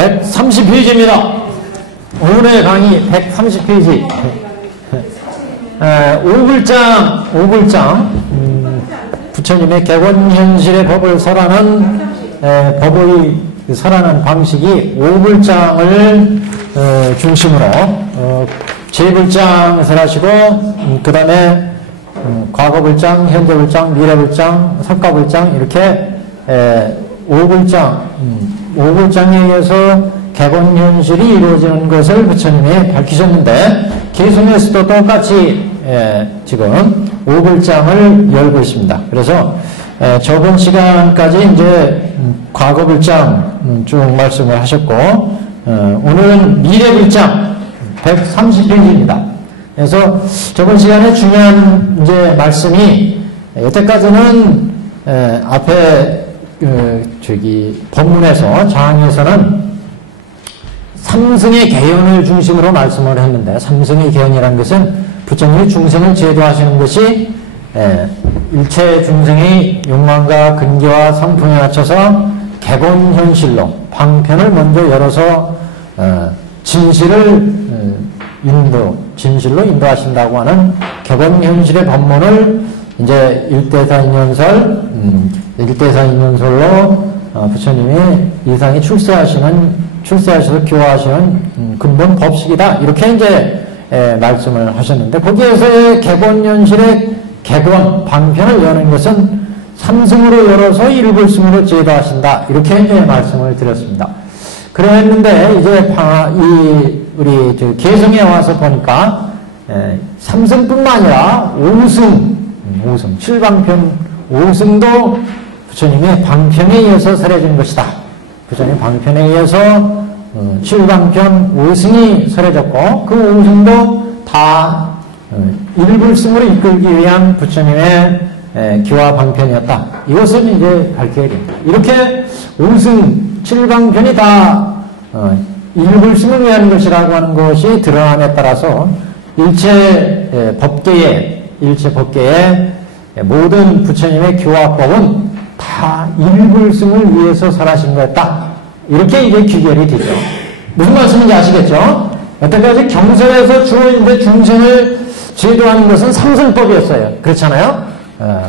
130페이지입니다. 오늘의 강의 130페이지. 5글장, 부처님의 객원현실의 법을 설하는, 법의 설하는 방식이 5글장을 중심으로, 제1글장 설하시고, 그 다음에, 과거글장, 현재글장, 미래글장, 석가글장, 이렇게, 5글장에 의해서 객원현실이 이루어지는 것을 부처님이 밝히셨는데, 개성에서도 똑같이 지금 5글장을 열고 있습니다. 그래서 저번 시간까지 이제 과거글장 쭉 말씀을 하셨고, 오늘은 미래글장 130페이지입니다. 그래서 저번 시간에 중요한 이제 말씀이, 여태까지는 앞에 법문에서 장에서는 삼승의 개연을 중심으로 말씀을 했는데, 삼승의 개연이라는 것은 부처님이 중생을 제도하시는 것이 일체 중생의 욕망과 근기와 성품에 맞춰서 객원현실로 방편을 먼저 열어서 진실로 인도하신다고 하는 객원현실의 법문을 이제 1대사2년설로 부처님이 이상이 출세하셔서 교화하시는 근본 법식이다. 이렇게 이제 말씀을 하셨는데, 거기에서의 객원현실의 객원, 방편을 여는 것은 삼승으로 열어서 일불승으로 제도하신다. 이렇게 이제 말씀을 드렸습니다. 그랬는데, 이제 우리 개성에 와서 보니까, 삼승뿐만 아니라 오승, 칠방편, 오승도 부처님의 방편에 의해서 설해진 것이다. 부처님 방편에 의해서 칠방편 오승이 설해졌고, 그 오승도 다 일불승으로 이끌기 위한 부처님의 기와 방편이었다. 이것을 이제 밝혀야 됩니다. 이렇게 오승, 칠방편이 다 일불승을 위한 것이라고 하는 것이 드러남에 따라서 일체 법계의 모든 부처님의 교화법은 다 일불승을 위해서 설하신 거였다. 이렇게 이제 귀결이 되죠. 무슨 말씀인지 아시겠죠? 여태까지 경설에서 주로 이제 중생을 제도하는 것은 삼승법이었어요. 그렇잖아요?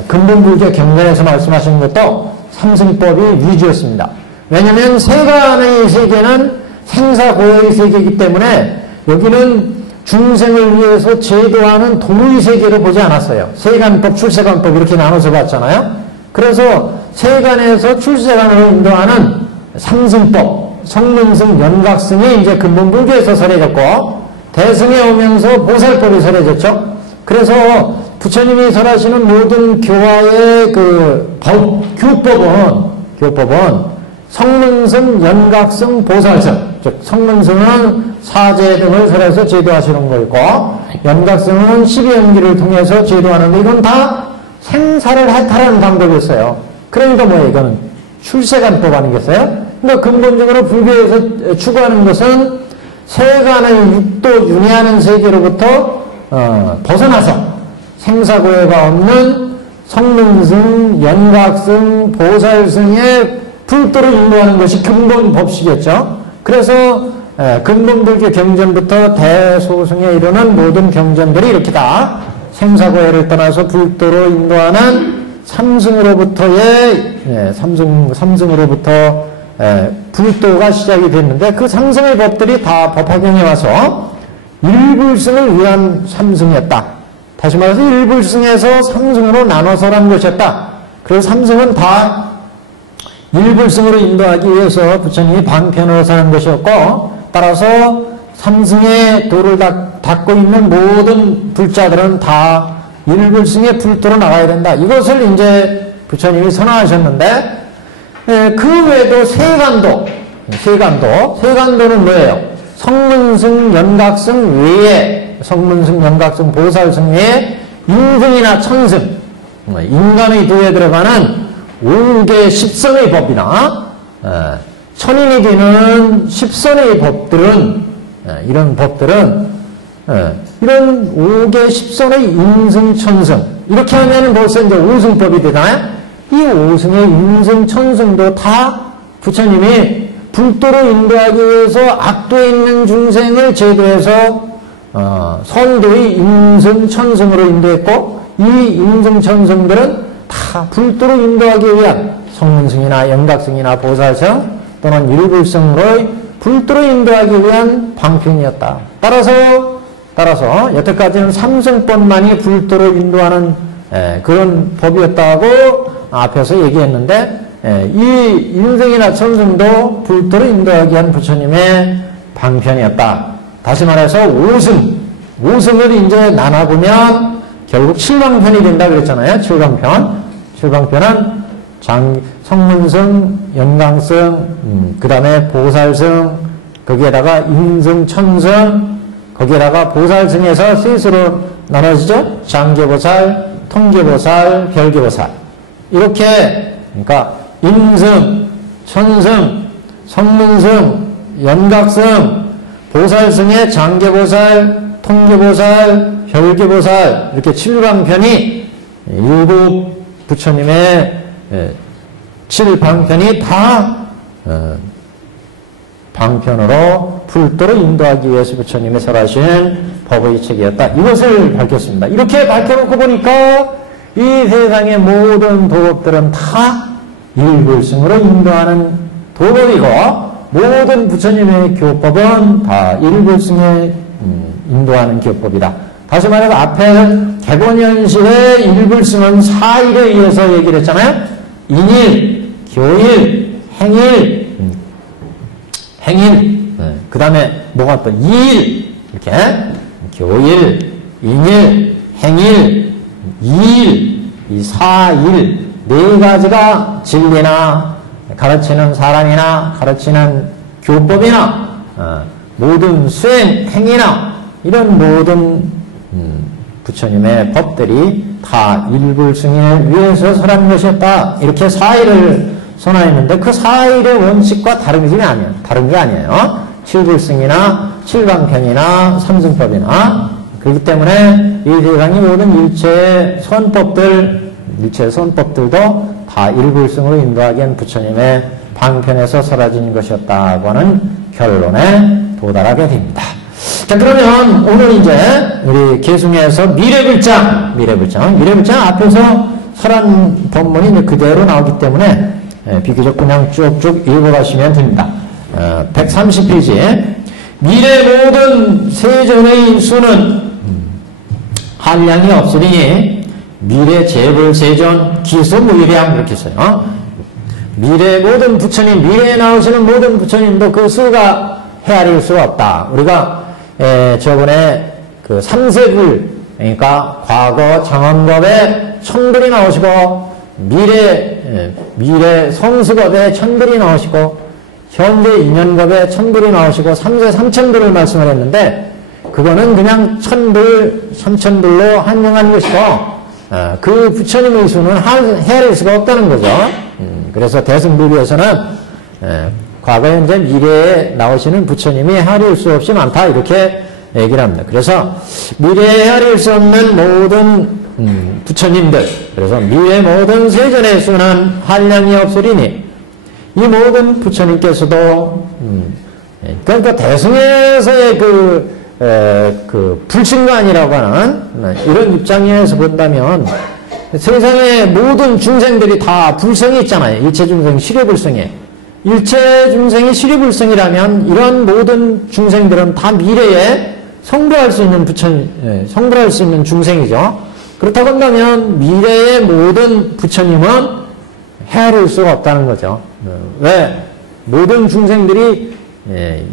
근본불교 경전에서 말씀하신 것도 삼승법이 위주였습니다. 왜냐하면 세간의 세계는 생사고해의 세계이기 때문에 여기는 중생을 위해서 제도하는 도의 세계로 보지 않았어요. 세간법, 출세간법 이렇게 나눠서 봤잖아요. 그래서 세간에서 출세간으로 인도하는 삼승법, 성문승, 연각승이 이제 근본불교에서 설해졌고, 대승에 오면서 보살법이 설해졌죠. 그래서 부처님이 설하시는 모든 교화의 교법은 성문승, 연각승, 보살승, 즉 성문승은 사제 등을 설해서 제도하시는 거고, 연각승은 12연기를 통해서 제도하는데, 이건 다 생사를 해탈하는 방법이었어요. 그러니까 뭐예요? 이거는 출세간법 아니겠어요? 그러니까 근본적으로 불교에서 추구하는 것은 세간의 육도 윤회하는 세계로부터 벗어나서 생사고해가 없는 성문승, 연각승, 보살승의 불도를 인도하는 것이 근본 법식이었죠. 그래서 근본불교 경전부터 대소승에 이르는 모든 경전들이 이렇게 다 생사고해를 떠나서 불도로 인도하는 삼승으로부터 불도가 시작이 됐는데, 그 삼승의 법들이 다 법화경에 와서 일불승을 위한 삼승이었다. 다시 말해서 일불승에서 삼승으로 나눠서란 것이었다. 그래서 삼승은 다 일불승으로 인도하기 위해서 부처님이 방편으로 사는 것이었고, 따라서 삼승의 도를 닦고 있는 모든 불자들은 다 일불승의 불도로 나가야 된다. 이것을 이제 부처님이 선언하셨는데, 그 외에도 세간도는 뭐예요? 성문승, 연각승 외에, 성문승, 연각승, 보살승 외에 인승이나 천승, 인간의 도에 들어가는 5개 10선의 법이나 천인이 되는 10선의 법들은, 이런 법들은 이런 5개 10선의 인승, 천승, 이렇게 하면 벌써 이제 오승법이 되잖아요. 이 오승의 인승, 천승도 다 부처님이 불도로 인도하기 위해서 악도에 있는 중생을 제도해서 선도의 임승, 천승으로 인도했고, 이 임승, 천승들은 다 불도로 인도하기 위한 성문승이나 영각승이나 보살승 또는 일불승으로의 불도로 인도하기 위한 방편이었다. 따라서 여태까지는 삼승법만이 불도로 인도하는 그런 법이었다고 앞에서 얘기했는데, 이 인승이나 천승도 불도로 인도하기 위한 부처님의 방편이었다. 다시 말해서 오승을 이제 나눠보면 결국 7방편이 된다 그랬잖아요. 7방편은 성문승, 연강승, 그 다음에 보살승, 거기에다가 인승, 천승, 거기에다가 보살승에서 셋으로 나눠지죠. 장계보살, 통계보살, 별계보살. 이렇게, 그러니까 인승, 천승, 성문승, 연각승, 보살승의 장계보살, 통계보살, 별계보살, 이렇게 7방편이 일곱 부처님의 7방편이 다 방편으로 불도로 인도하기 위해서 부처님이 설하신 법의 책이었다. 이것을 밝혔습니다. 이렇게 밝혀놓고 보니까 이 세상의 모든 도법들은 다 일불승으로 인도하는 도법이고, 모든 부처님의 교법은 다 일불승에 인도하는 교법이다. 다시 말해서 앞에 개본현실의 일불승은 사일에 의해서 얘기를 했잖아요. 인일, 교일, 행일, 그 다음에 뭐가 또 이일, 이렇게 교일, 인일, 행일, 이일, 이 사일 네 가지가 진리나 가르치는 사람이나 가르치는 교법이나 모든 수행, 행위나 이런 모든 부처님의 법들이 다 일불승에 위해서 설한 것이었다. 이렇게 사일을 선언했는데 그 사일의 원칙과 다른 게 아니에요. 칠불승이나 칠방편이나 삼승법이나. 그렇기 때문에 이 세상의 모든 일체의 선법들도 다 일불승으로 인도하기 위한 부처님의 방편에서 설해진 것이었다고 하는 결론에 도달하게 됩니다. 자, 그러면 오늘 이제 우리 계승에서 미래불장 앞에서 설한 법문이 이제 그대로 나오기 때문에 비교적 그냥 쭉쭉 읽어가시면 됩니다. 130페이지. 미래 모든 세존의 수는 한량이 없으니 미래 재불세존 기수무일량 이렇게 써요. 미래 모든 부처님, 미래에 나오시는 모든 부처님도 그 수가 헤아릴 수가 없다. 우리가 저번에 그 삼세불, 그러니까 과거 정언법에 1000불이 나오시고 미래 성수법에 1000불이 나오시고 현재 인연법에 1000불이 나오시고 3세 3000불을 말씀을 했는데 그거는 그냥 1000불, 3000불로 한정한 것이고 그 부처님의 수는 헤아릴 수가 없다는 거죠. 그래서 대승불교에서는 과거, 현재, 미래에 나오시는 부처님이 헤아릴 수 없이 많다 이렇게 얘기를 합니다. 그래서 미래에 헤아릴 수 없는 모든 부처님들, 그래서 미래 모든 세존의 수는 한량이 없으리니 이 모든 부처님께서도 그러니까 대승에서의 그 불신관이라고 하는 이런 입장에서 본다면 세상의 모든 중생들이 다 불성이 있잖아요. 일체 중생 실효불성에. 일체 중생이 실효불성이라면 이런 모든 중생들은 다 미래에 성불할 수 있는 성불할 수 있는 중생이죠. 그렇다고 한다면 미래의 모든 부처님은 헤아릴 수가 없다는 거죠. 왜? 모든 중생들이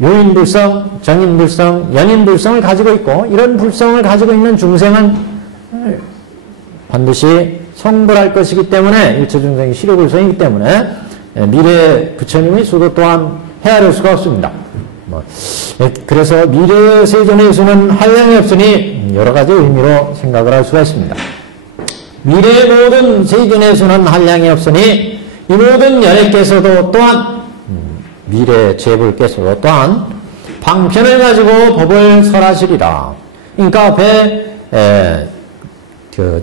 요인불성, 정인불성, 연인불성을 가지고 있고 이런 불성을 가지고 있는 중생은 반드시 성불할 것이기 때문에 일체 중생이 실효불성이기 때문에 미래 부처님의 수도 또한 헤아릴 수가 없습니다. 그래서 미래 세존의 수는 한량이 없으니 여러 가지 의미로 생각을 할 수가 있습니다. 미래 모든 세존의 수는 한량이 없으니 이 모든 열애께서도 또한 미래 재불께서도 또한 방편을 가지고 법을 설하시리라. 그러니까 앞에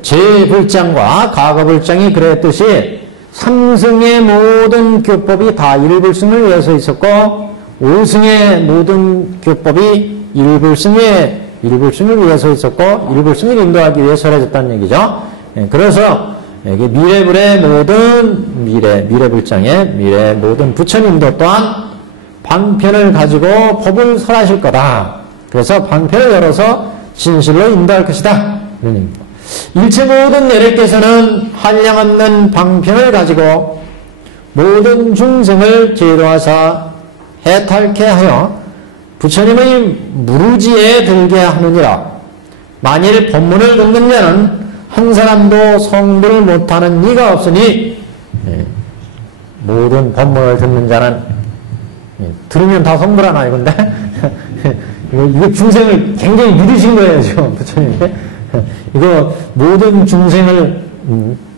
재불장과 과거불장이 그랬듯이 삼승의 모든 교법이 다 일불승을 위해서 있었고, 오승의 모든 교법이 일불승을 위해서 있었고, 일불승을 인도하기 위해 설해졌다는 얘기죠. 그래서 여기 미래불의 모든 미래불장의 모든 부처님도 또한 방편을 가지고 법을 설하실 거다. 그래서 방편을 열어서 진실로 인도할 것이다. 이런 얘기입니다. 일체 모든 내래께서는 한량없는 방편을 가지고 모든 중생을 제도하사 해탈케 하여 부처님의 무르지에 들게 하느니라. 만일 법문을 듣는 자는 한 사람도 성불을 못하는 이가 없으니, 모든 법문을 듣는 자는 들으면 다 성불하나 이건데 이거 중생을 굉장히 믿으신 거예요 지금 부처님이. 이거 모든 중생을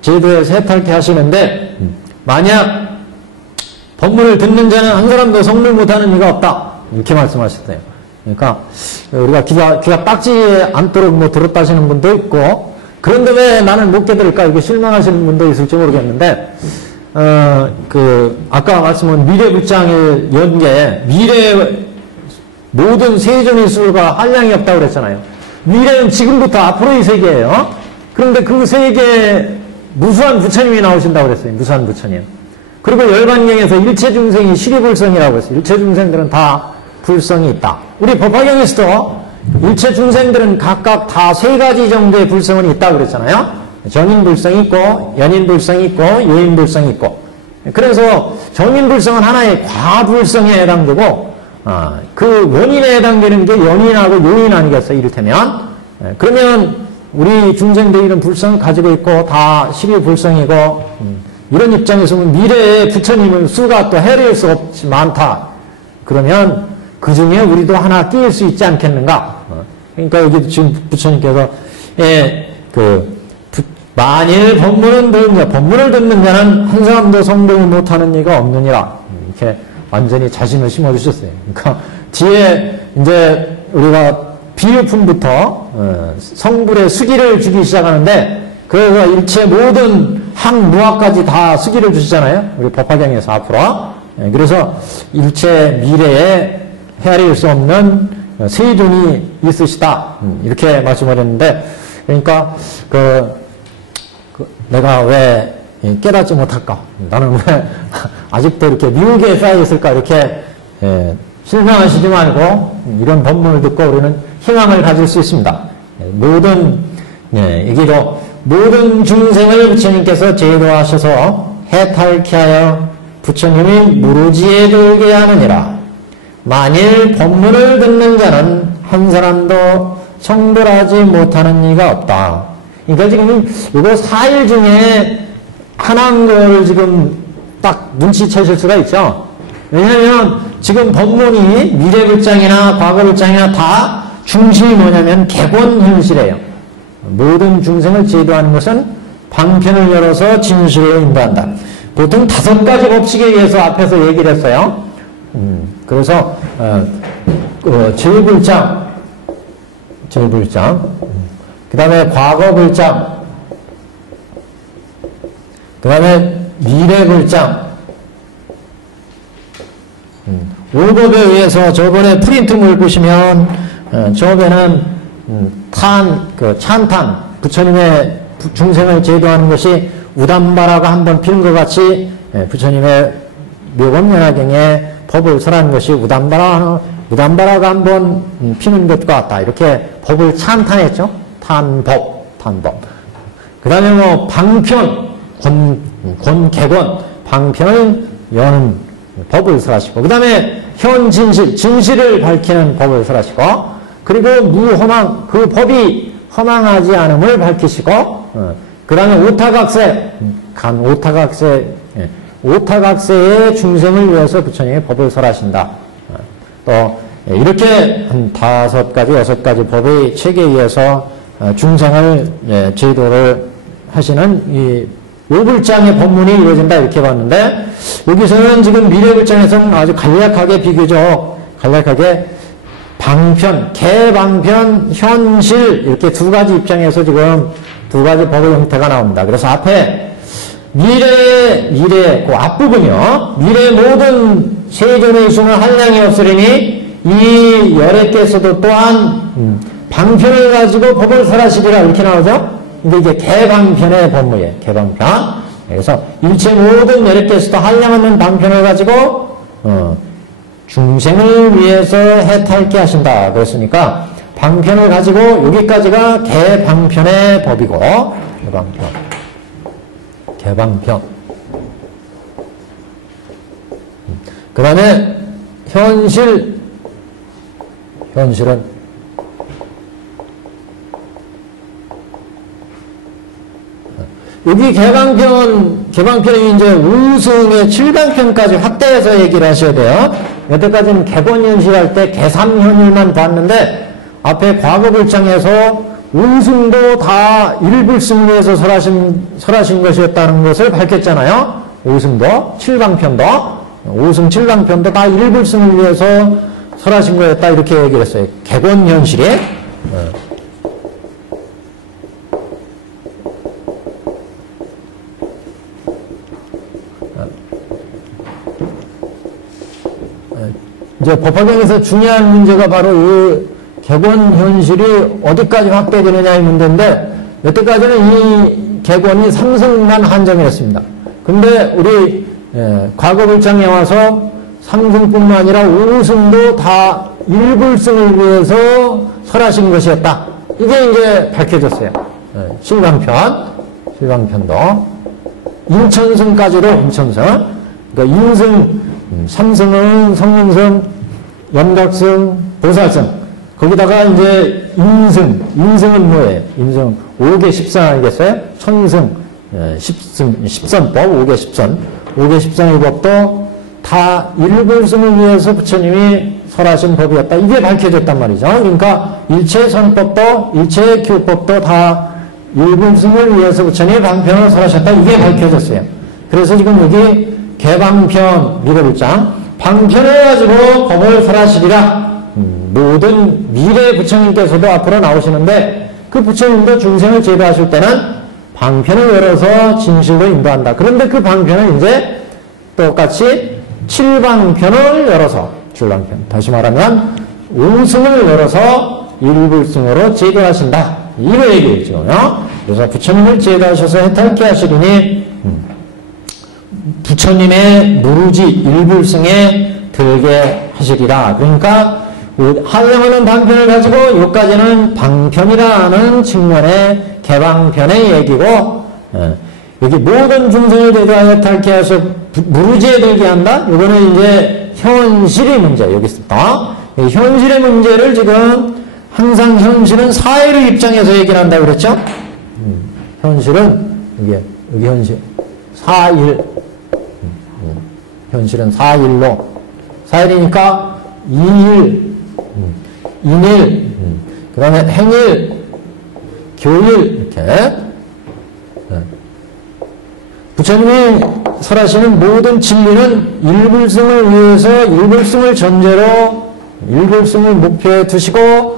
제도에서 해탈케 하시는데, 만약 법문을 듣는 자는 한 사람도 성불 못하는 이가 없다 이렇게 말씀하셨어요. 그러니까 우리가 귀가 빡지 않도록 뭐 들었다 하시는 분도 있고, 그런데 왜 나는 못 깨달을까 이렇게 실망하시는 분도 있을지 모르겠는데, 아까 말씀한 미래불장의 연계, 모든 세존의 수가 한량이 없다고 그랬잖아요. 미래는 지금부터 앞으로의 세계예요. 그런데 그 세계에 무수한 부처님이 나오신다고 그랬어요. 무수한 부처님. 그리고 열반경에서 일체 중생이 시리불성이라고 했어요. 일체 중생들은 다 불성이 있다. 우리 법화경에서도 일체 중생들은 각각 다 세 가지 정도의 불성은 있다고 그랬잖아요. 전인불성이 있고, 연인불성이 있고, 요인불성이 있고. 그래서 전인불성은 하나의 과불성에 해당되고, 그 원인에 해당되는 게 연인하고 요인 아니겠어요, 이를테면. 그러면 우리 중생들이 이런 불성을 가지고 있고 다 시리불성이고, 이런 입장에서 보면 미래의 부처님은 수가 또 헤아릴 수 없이 많다. 그러면 그 중에 우리도 하나 끼일 수 있지 않겠는가? 그러니까 여기 지금 부처님께서 만일 법문을 듣는 자는 한 사람도 성불을 못하는 이가 없느니라. 이렇게 완전히 자신을 심어주셨어요. 그러니까 뒤에 이제 우리가 비유품부터 성불의 수기를 주기 시작하는데, 그래서 일체 모든 항무학까지 다 수기를 주시잖아요. 우리 법화경에서 앞으로. 그래서 일체 미래에 헤아릴 수 없는 세존이 있으시다. 이렇게 말씀을 했는데, 그러니까 내가 왜 깨닫지 못할까? 나는 왜 아직도 이렇게 미혹에 쌓여 있을까? 이렇게 실망하시지 말고 이런 법문을 듣고 우리는 희망을 가질 수 있습니다. 여기도 모든 중생을 부처님께서 제도하셔서 해탈케 하여 부처님이 무르지에 들게 하느니라. 만일 법문을 듣는 자는 한 사람도 성불하지 못하는 이가 없다. 그러니까 지금 이거 4일 중에 하나인 거를 지금 딱 눈치채실 수가 있죠. 왜냐하면 지금 법문이 미래불장이나 과거불장이나 다 중심이 뭐냐면 개본현실이에요. 모든 중생을 제도하는 것은 방편을 열어서 진실로 인도한다. 보통 5가지 법칙에 의해서 앞에서 얘기를 했어요. 그래서 제불장, 그 다음에 과거불장, 그 다음에 미래불장. 올법에 의해서 저번에 프린트물 보시면 저번에는 찬탄, 부처님의 중생을 제도하는 것이 우담바라가 한번 피는 것 같이 부처님의 묘법연화경에 법을 설하는 것이 우담바라가 한번 피는 것과 같다. 이렇게 법을 찬탄했죠. 탄법. 그 다음에 뭐 방편, 권개권, 방편을 여는 법을 설하시고, 그 다음에 진실을 밝히는 법을 설하시고, 그리고 무허망, 그 법이 허망하지 않음을 밝히시고, 그 다음에 오타각세의 중생을 위해서 부처님이 법을 설하신다. 또 이렇게 한 5가지, 6가지 법의 체계에 의해서 중생을 제도를 하시는 이 오불장의 법문이 이루어진다 이렇게 봤는데, 여기서는 지금 미래불장에서는 아주 간략하게 방편, 개방편, 현실 이렇게 2가지 입장에서 지금 2가지 법의 형태가 나옵니다. 그래서 앞에 미래 그 앞부분이요. 미래 모든 세존의 이승을 한량이 없으리니 이 열애께서도 또한 방편을 가지고 법을 설하시리라 이렇게 나오죠. 근데 이게 개방편의 법무예요. 개방편. 그래서 일체 모든 열애께서도 한량 없는 방편을 가지고 중생을 위해서 해탈케 하신다. 그랬으니까 방편을 가지고 여기까지가 개방편의 법이고 개방편. 그 다음에 현실은 여기 개방편이 이제 우승의 7강편까지 확대해서 얘기를 하셔야 돼요. 여태까지는 개본현실할 때 개삼현일만 봤는데 앞에 과거불장에서 우승도 다 일불승을 위해서 설하신 것이었다는 것을 밝혔잖아요. 우승도 7강편도 우승 7강편도 다 일불승을 위해서 설하신 거였다 이렇게 얘기를 했어요. 개본현실이 이제 법화경에서 중요한 문제가 바로 이 개권 현실이 어디까지 확대되느냐 이 문제인데 여태까지는 이 개권이 삼승만 한정이었습니다. 근데 우리 과거불장에 와서 삼승뿐만 아니라 우승도 다 일불승을 위해서 설하신 것이었다. 이게 이제 밝혀졌어요. 실강편도 인천승까지도 인천승 그러니까 인승 삼승은 성인승, 연각승, 보살승. 거기다가 이제 인승은 뭐예요? 인승 5개 10선 아니겠어요? 천승, 10선법, 5개 10선. 5개 10선의 법도 다 일불승을 위해서 부처님이 설하신 법이었다. 이게 밝혀졌단 말이죠. 그러니까 일체 선법도, 일체 교법도 다 일불승을 위해서 부처님이 방편을 설하셨다. 이게 밝혀졌어요. 그래서 지금 여기 개방편 미래불장 방편을 가지고 법을 설하시리라. 모든 미래 부처님께서도 앞으로 나오시는데 그 부처님도 중생을 제도하실 때는 방편을 열어서 진실로 인도한다. 그런데 그 방편은 이제 똑같이 7방편을 열어서 7방편 다시 말하면 우승을 열어서 일불승으로 제도하신다. 이거 얘기했죠. 그래서 부처님을 제도하셔서 해탈케 하시리니 부처님의 무르지 일불승에 들게 하시리라. 그러니까 한량하는 방편을 가지고 여기까지는 방편이라는 측면의 개방편의 얘기고 여기 모든 중생을 제도하여 해탈케 하셔 무르지에 들게 한다. 이거는 이제 현실의 문제 여기 있습니다. 현실의 문제를 지금 항상 현실은 사일의 입장에서 얘기를 한다고 그랬죠. 현실은 여기 현실 사일 현실은 사일로 사일이니까 이일 인일 그 다음에 행일 교일 이렇게 부처님이 설하시는 모든 진리는 일불승을 위해서 일불승을 전제로 일불승을 목표에 두시고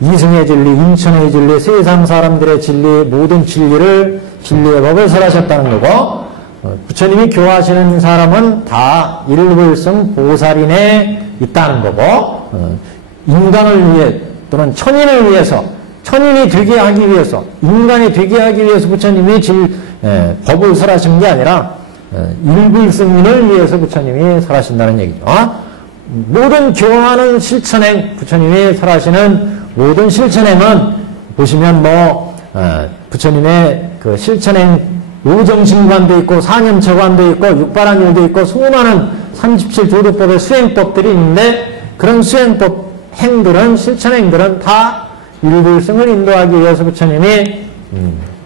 이승의 진리, 인천의 진리, 세상 사람들의 진리 모든 진리의 법을 설하셨다는 거고 부처님이 교화하시는 사람은 다 일불승 보살인에 있다는 거고 인간을 위해 또는 천인을 위해서 천인이 되게 하기 위해서 인간이 되게 하기 위해서 부처님이 법을 설하신 게 아니라 일불승인을 위해서 부처님이 설하신다는 얘기죠. 모든 교화하는 실천행 부처님이 설하시는 모든 실천행은 보시면 부처님의 그 실천행 오정신관도 있고 사념처관도 있고 육바라밀도 있고 수많은 37조도법의 수행법들이 있는데 그런 수행법 행들은 실천행들은 다 일불승을 인도하기 위해서 부처님이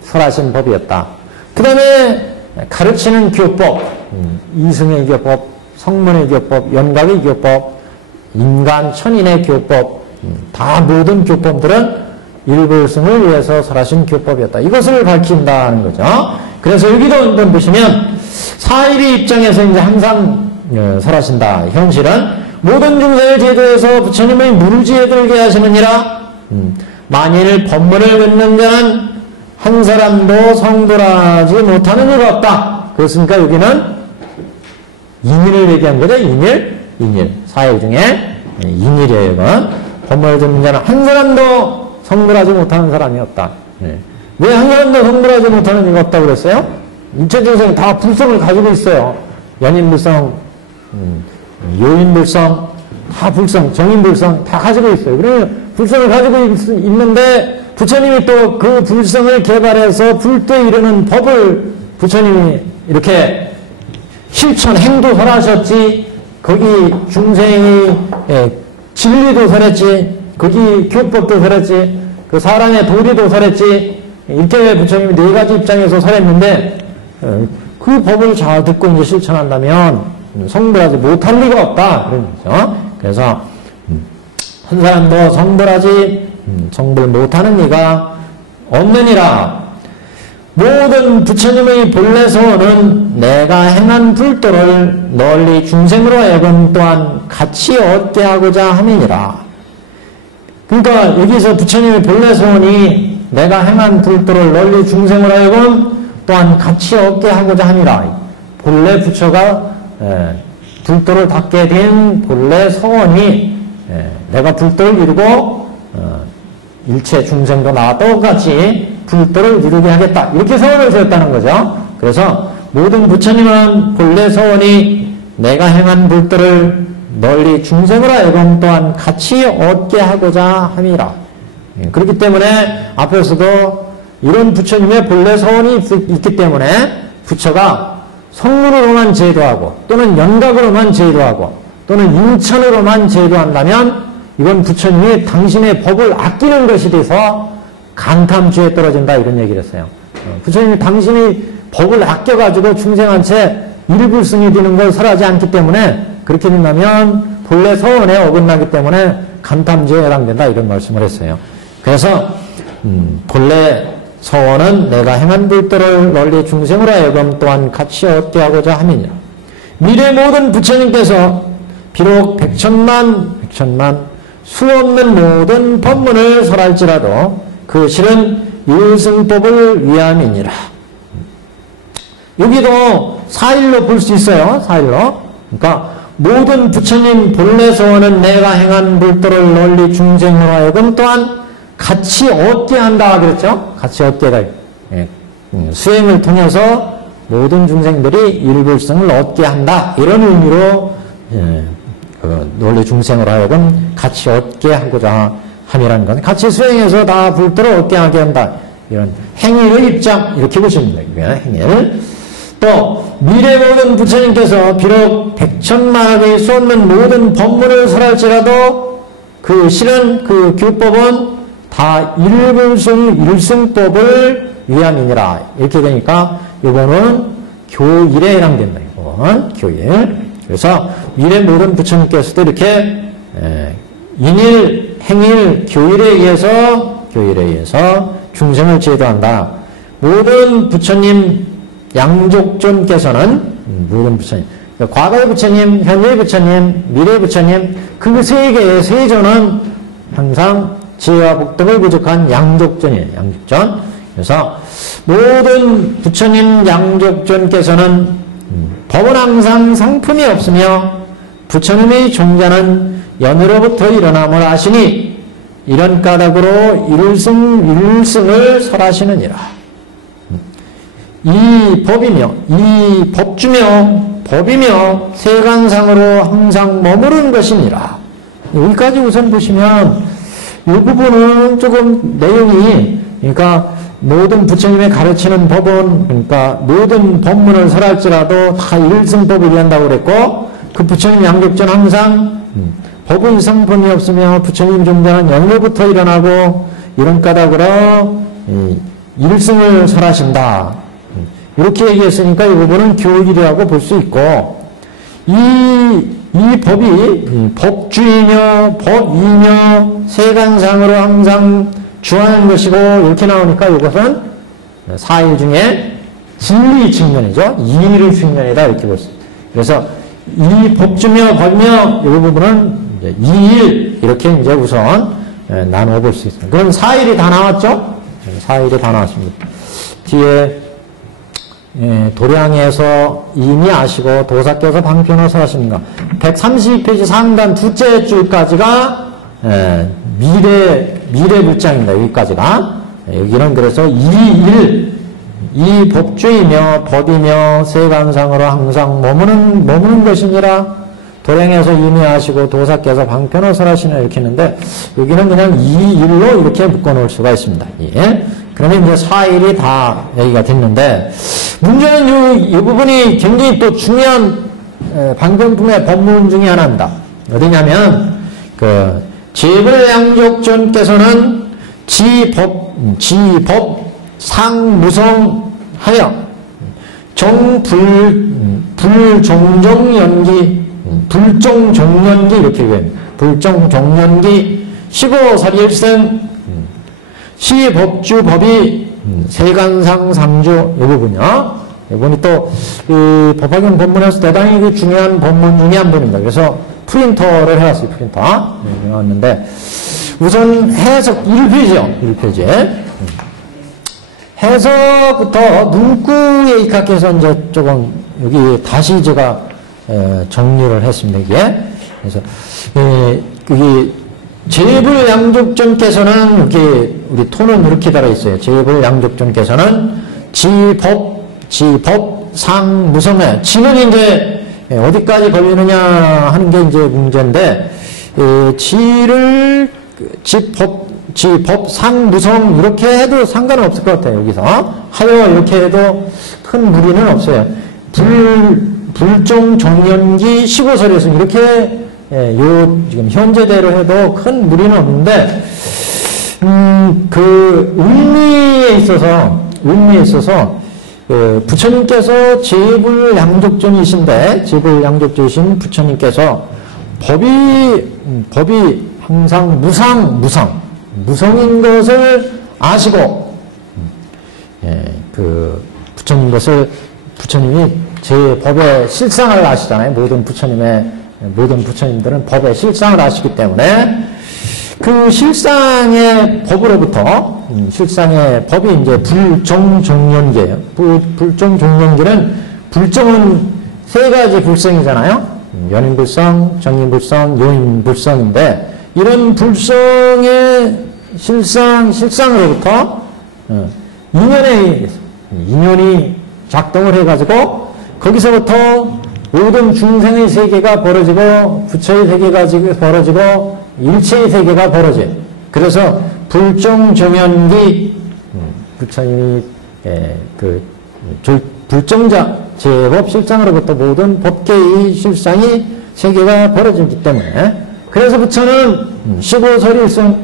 설하신 법이었다. 그 다음에 가르치는 교법 이승의 교법, 성문의 교법, 연각의 교법, 인간 천인의 교법 다 모든 교법들은 일불승을 위해서 설하신 교법이었다. 이것을 밝힌다는 거죠. 그래서 여기도 한번 보시면 사일의 입장에서 이제 항상 설하신다. 현실은 모든 중생을 제도해서 부처님의 무르지에 들게 하시느니라. 만일 법문을 듣는 자는 한 사람도 성불하지 못하는 이가 없다. 그렇으니까 여기는 인일을 얘기한 거죠. 인일. 사일 중에 인일이에요. 이건. 법문을 듣는 자는 한 사람도 성불하지 못하는 사람이 없다. 왜 한 사람도 성불하지 못하는 이가 없다고 그랬어요? 일체 중생 다 불성을 가지고 있어요. 연인불성, 요인불성, 다 불성, 정인불성 다 가지고 있어요. 그러면 불성을 가지고 있는데 부처님이 또 그 불성을 개발해서 불도에 이르는 법을 부처님이 이렇게 실천 행도설하셨지. 거기 중생이 진리도 설했지. 거기 교법도 설했지. 그 사람의 도리도 설했지. 이렇게 부처님이 네 가지 입장에서 설했는데 그 법을 잘 듣고 이제 실천한다면 성불하지 못할 리가 없다. 그런 거죠. 그래서 한 사람도 성불 못하는 이가 없느니라. 모든 부처님의 본래 소원은 내가 행한 불도를 널리 중생으로 하여금 또한 같이 얻게 하고자 함이니라. 그러니까 여기서 부처님의 본래 소원이 내가 행한 불도를 널리 중생으로 하여금 또한 같이 얻게 하고자 함이라. 본래 부처가 불도를 닦게 된 본래 소원이 내가 불도를 이루고 일체 중생도 나와 똑같이 불도를 이루게 하겠다. 이렇게 소원을 지었다는 거죠. 그래서 모든 부처님은 본래 소원이 내가 행한 불도를 널리 중생으로 하여금 또한 같이 얻게 하고자 함이라. 그렇기 때문에 앞에서도 이런 부처님의 본래 소원이 있기 때문에 부처가 성문으로만 제도하고 또는 연각으로만 제도하고 또는 인천으로만 제도한다면 이건 부처님이 당신의 법을 아끼는 것이 돼서 간탐죄에 떨어진다 이런 얘기를 했어요. 부처님이 당신이 법을 아껴가지고 중생한테 일불승이 되는 걸 설하지 않기 때문에 그렇게 된다면 본래 서원에 어긋나기 때문에 간탐죄에 해당된다 이런 말씀을 했어요. 그래서 본래 서원은 내가 행한 불도를 널리 중생으로 하여금 또한 같이 얻게 하고자 함이니라. 미래 모든 부처님께서 비록 백천만 수없는 모든 법문을 설할지라도 그 실은 일승법을 위함이니라. 여기도 사일로 볼 수 있어요. 사일로. 그러니까 모든 부처님 본래 소원은 내가 행한 불도를 널리 중생으로 하여금 또한 같이 얻게 한다 그랬죠. 같이 얻게 할 수행을 통해서 모든 중생들이 일불성을 얻게 한다 이런 의미로 널리 중생으로 하여금 같이 얻게 하고자 함이라는 건 같이 수행해서 다 불도를 얻게 하게 한다. 이런 행위의 입장 이렇게 보시면 됩니다. 행위를. 또 미래 모든 부처님께서 비록 백천만억의 수없는 모든 법문을 설할지라도 그 실은 그 교법은 다 일승법을 위함이니라. 이렇게 되니까 이거는 교일에 해당된다. 이건 교일. 그래서 미래 모든 부처님께서도 이렇게 인일, 행일, 교일에 의해서 중생을 제도한다. 모든 부처님 양족존께서는 모든 부처님, 과거의 부처님, 현재의 부처님, 미래의 부처님 그 세 개의 세존은 항상 지혜와 복덕을 부족한 양족존이에요. 양족존. 그래서 모든 부처님 양족존께서는 법은 항상 상품이 없으며 부처님의 종자는 연으로부터 일어남을 아시니 이런 까닭으로 일승을 설하시느니라. 이 법이며 이 법주며 법이며 세간상으로 항상 머무른 것이니라. 여기까지 우선 보시면 이 부분은 조금 내용이 그러니까 모든 부처님의 가르치는 법은 그러니까 모든 법문을 설할지라도 다 일승법을 위한다고 그랬고 그 부처님 양족전 항상 법은 상품이 없으며 부처님 종자는 영로부터 일어나고 이런 까닭으로 일승을 설하신다. 이렇게 얘기했으니까 이 부분은 교일이라고 볼 수 있고 이 법이 법주이며 법이며 세간상으로 항상 주하는 것이고 이렇게 나오니까 이것은 사일 중에 진리 측면이죠. 이의를 측면이다 이렇게 볼 수 있습니다. 그래서 이 법주며 법이며 이 부분은 이제 이일 이렇게 이제 우선 나누어 볼 수 있습니다. 그럼 사일이 다 나왔죠? 사일이 다 나왔습니다. 뒤에 도량에서 이미 아시고 도사께서 방편호서 하시는가. 132페이지 상단 두째 줄까지가 미래 물장입니다. 여기까지가. 여기는 그래서 이 법주이며 법이며 세간상으로 항상 머무는 것이니라. 도량에서 이미 아시고 도사께서 방편호서 하시나 이렇게 했는데 여기는 그냥 이일로 이렇게 묶어놓을 수가 있습니다. 예. 그러면 이제 4일이 다 얘기가 됐는데 문제는 이 부분이 굉장히 또 중요한 방편품의 법문 중에 하나입니다. 어디냐면 그 제불양족전께서는 지법 상무성하여 불종종연기 이렇게 얘기해요. 불종종연기 15살일생 시법주법이 세간상 상주 이 부분이요. 이분이 또 이 법화경 본문에서 대단히 중요한 본문 중에 한 분입니다. 그래서 프린터를 해왔어요. 프린터 해왔는데 우선 해석 1페이지요. 1페이지에 해석부터 문구에 입각해서 이제 조금 여기 다시 제가 정리를 했습니다. 이게 그래서 여기 제불양족전께서는 이렇게 우리 토는 이렇게 달아 있어요. 제불양족전께서는 지법 상무성에 지는 이제 어디까지 걸리느냐 하는 게 이제 문제인데 지법 상무성 이렇게 해도 상관은 없을 것 같아요. 여기서 하여 이렇게 해도 큰 무리는 없어요. 불종정연기 15설에서 이렇게 지금 현재대로 해도 큰 무리는 없는데 그 의미에 있어서 부처님께서 제불양족전이신데 제불양족전이신 부처님께서 법이 항상 무성인 것을 아시고 그 부처님이 제 법의 실상을 아시잖아요. 모든 부처님들은 법의 실상을 아시기 때문에 그 실상의 법으로부터 실상의 법이 이제 불종종연기예요. 불종종연기는 불종은 세 가지 불성이잖아요. 연인불성, 정인불성, 요인불성인데 이런 불성의 실상으로부터 인연이 작동을 해가지고 거기서부터 모든 중생의 세계가 벌어지고 부처의 세계가 벌어지고 일체의 세계가 벌어져요. 그래서 불종정연기 부처님이 불종자 제법 실상으로부터 모든 법계의 실상이 세계가 벌어지기 때문에 그래서 부처는 15설일승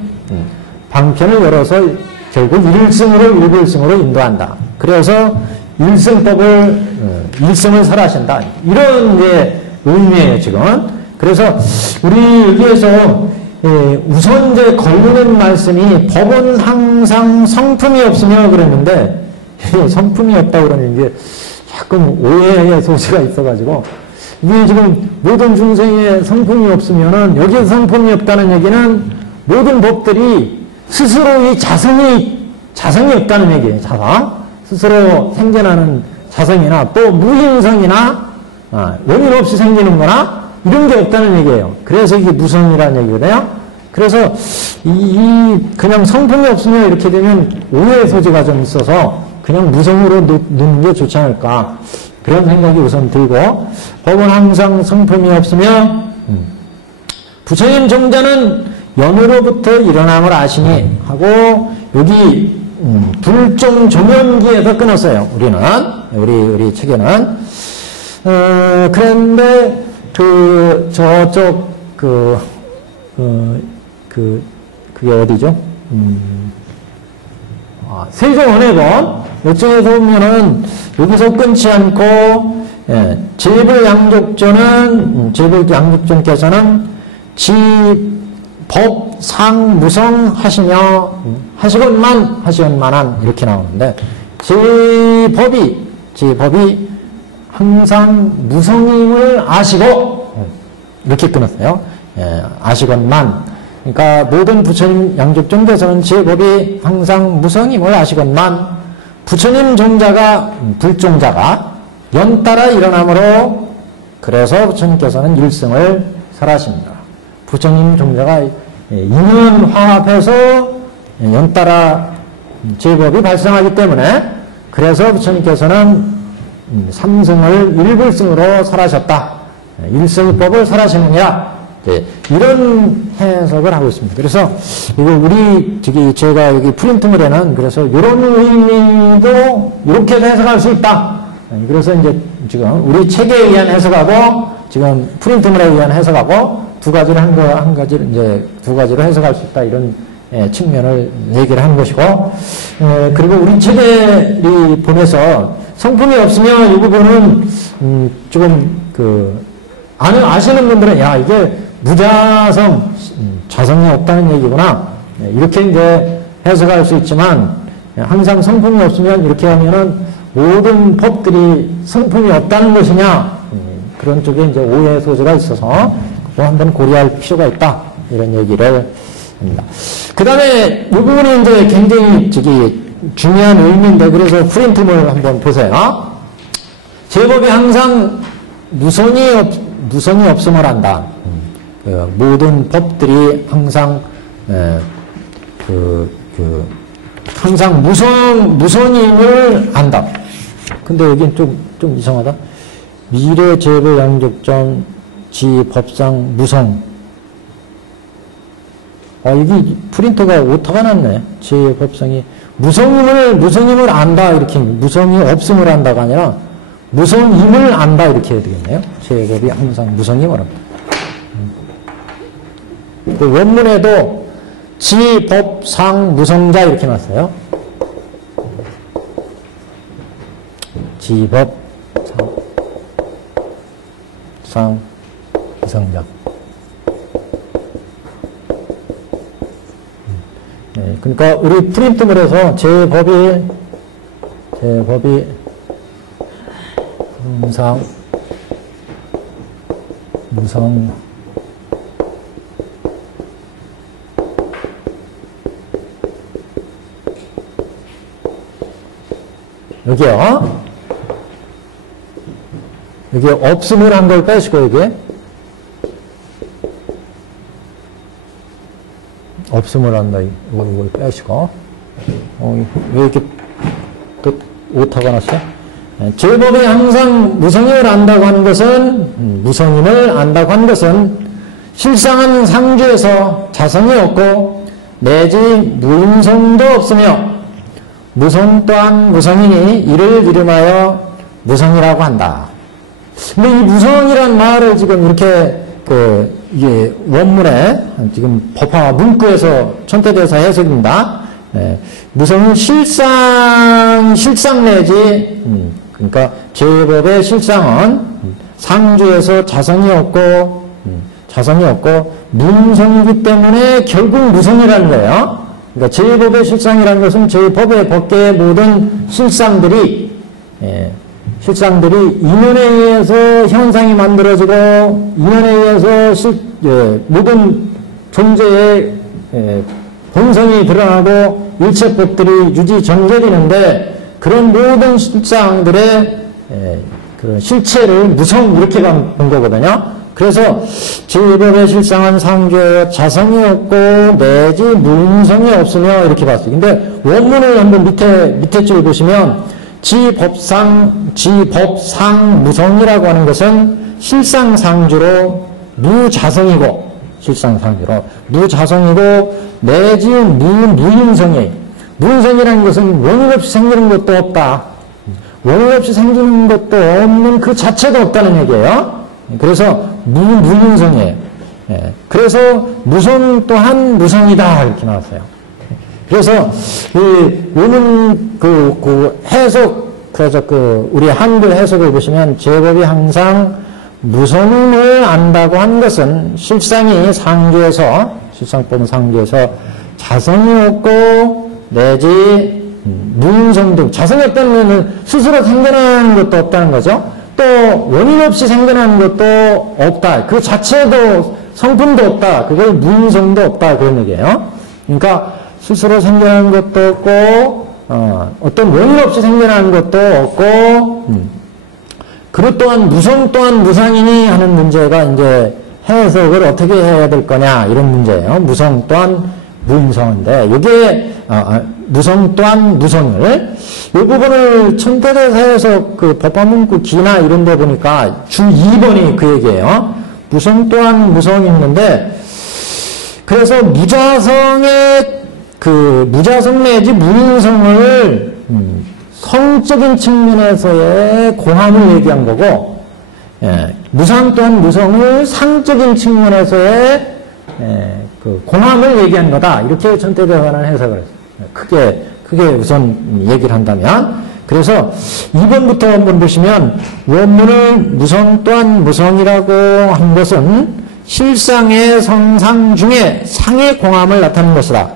방편을 열어서 결국 일불승으로 인도한다. 그래서 일승을 설하신다. 이런 이제 의미예요, 지금. 그래서 우리 여기에서 우선 이제 걸리는 말씀이 법은 항상 성품이 없으며 그랬는데 성품이 없다고 그러는 게 조금 오해의 소지가 있어가지고 이게 지금 모든 중생의 성품이 없으면은 여기에 성품이 없다는 얘기는 모든 법들이 스스로의 자성이 없다는 얘기예요. 스스로 생겨나는 자성이나 또 무인성이나 원인 없이 생기는 거나 이런 게 없다는 얘기예요. 그래서 이게 무성이라는 얘기거든요. 그래서 그냥 성품이 없으면 이렇게 되면 오해의 소지가 좀 있어서 그냥 무성으로 놓는 게 좋지 않을까 그런 생각이 우선 들고 법은 항상 성품이 없으면 부처님 정자는 연으로부터 일어남을 아시니 하고 여기 불종정연기에서 끊었어요. 우리 책에는 그런데 그게 어디죠? 세종원해본 이쪽에서 보면은 여기서 끊지 않고 제불양족전께서는 지법 상무성 하시건만한 이렇게 나오는데 제법이 항상 무성임을 아시고 이렇게 끊었어요. 아시건만 그러니까 모든 부처님 양족전께서는 제법이 항상 무성임을 아시건만 부처님 종자가 불종자가 연따라 일어나므로 그래서 부처님께서는 일승을 설하십니다. 부처님 종자가 인연 화합해서 연따라 제법이 발생하기 때문에 그래서 부처님께서는 삼승을 일불승으로 설하셨다. 일승법을 설하시느니라. 이런 해석을 하고 있습니다. 그래서 이거 제가 여기 프린트물에는 그래서 이런 의미도 이렇게 해석할 수 있다. 그래서 이제 지금 우리 책에 의한 해석하고 지금 프린트물에 의한 해석하고 두 가지로 두 가지로 해석할 수 있다. 이런 측면을 얘기를 한 것이고, 그리고 우리 책에 보면서 성품이 없으면 이 부분은 조금 아시는 분들은 야 이게 무자성, 자성이 없다는 얘기구나 이렇게 이제 해석할 수 있지만 항상 성품이 없으면 이렇게 하면은 모든 법들이 성품이 없다는 것이냐 그런 쪽에 이제 오해 소지가 있어서 그거 한번 고려할 필요가 있다 이런 얘기를 합니다. 그 다음에 이 부분이 이제 굉장히 중요한 의미인데 그래서 프린트물 한번 보세요. 제법이 항상 무성이 없음을 한다. 모든 법들이 항상 항상 무성임을 안다. 근데 여긴 좀 이상하다. 미래 제법 양적점 지 법상 무성. 여기 프린터가 오타가 났네. 제 법상이 무성임을 안다 이렇게 무성이 없음을 안다가 아니라 무성임을 안다 이렇게 해야 되겠네요. 제법이 항상 무성임을 안다. 그 원문에도 지, 법, 상, 무성자 이렇게 놨어요. 지, 법, 상, 무성자. 네, 그러니까 우리 프린트물에서 제법이 상, 무성, 여기요. 여기 없음을 한 걸 빼시고 여기 없음을 한다. 이걸 빼시고 왜 이렇게 또 오타가 났어요? 제법이 항상 무성임을 안다고 하는 것은 무성임을 안다고 하는 것은 실상은 상주에서 자성이 없고 내지 무인성도 없으며 무성 또한 무성이니 이를 이름하여 무성이라고 한다. 근데 이 무성이란 말을 지금 이렇게 이게 원문에 지금 법화 문구에서 천태대사 해석입니다. 무성은 실상 내지 그러니까 제법의 실상은 상주에서 자성이 없고 무성이기 때문에 결국 무성이라는 거예요. 그러니까 제법의 실상이라는 것은 제법의 법계의 모든 실상들이 인연에 의해서 현상이 만들어지고 인연에 의해서 모든 존재의 본성이 드러나고 일체법들이 유지정결이는데 그런 모든 실상들의 그런 실체를 무성 이렇게 본 거거든요. 그래서 제법의 실상은 상주에 자성이 없고 내지 무인성이 없으며 이렇게 봤어요. 근데 원문을 한번 밑에 줄 보시면 지법상 무성이라고 하는 것은 실상상주로 무자성이고 내지 무인성이 무인성이라는 것은 원인 없이 생기는 것도 없다. 원인 없이 생기는 것도 없는 그 자체도 없다는 얘기예요. 그래서 무인성이에요. 그래서 무성 또한 무성이다 이렇게 나왔어요. 그래서 요는 해석 그래서 우리 한글 해석을 보시면 제법이 항상 무성임을 안다고 한 것은 실상이 실상법은 상주에서 자성이 없고 내지 무인성도 자성이 없다는 스스로 생겨나는 것도 없다는 거죠. 또 원인 없이 생겨나는 것도 없다. 그 자체도 성품도 없다. 그걸 무인성도 없다. 그런 얘기예요. 그러니까 스스로 생겨나는 것도 없고 어떤 원인 없이 생겨나는 것도 없고, 그것 또한 무성 또한 무상이니 하는 문제가 이제 해석을 어떻게 해야 될 거냐 이런 문제예요. 무성 또한 무인성인데 이게 무성 또한 무성을 이 부분을 천태대사에서 그 법화문구 기나 이런 데 보니까 주 2번이 그 얘기예요. 무성 또한 무성이 있는데 그래서 무자성의 그 무자성 내지 무인성을 성적인 측면에서의 공함을 얘기한 거고, 무상 또한 무성을 상적인 측면에서의 그 공함을 얘기한 거다. 이렇게 천태대사는 해석을 했어요. 크게 우선 얘기를 한다면. 그래서 2번부터 한번 보시면 원문을 무성 또한 무성이라고 한 것은 실상의 성상 중에 상의 공함을 나타내는 것이다.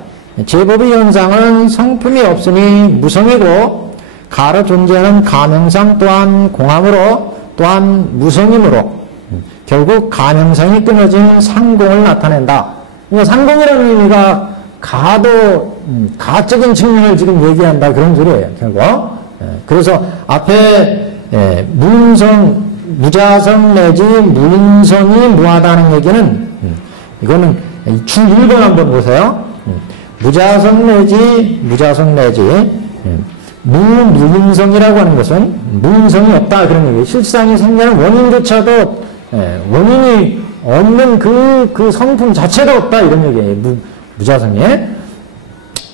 제법의 현상은 성품이 없으니 무성이고 가로 존재하는 가명상 또한 공함으로 또한 무성이므로 결국 가명상이 끊어진 상공을 나타낸다. 그러니까 상공이라는 의미가 가적인 측면을 지금 얘기한다 그런 소리예요. 결국. 그래서 앞에 무자성 내지 무인성이 무하다는 얘기는 이거는 주 1번 한번 보세요. 무자성 내지 무인성이라고 하는 것은 무인성이 없다 그런 얘기예요. 실상이 생겨난 원인조차도 원인이 없는 그 성품 자체도 없다 이런 얘기예요. 무자성에.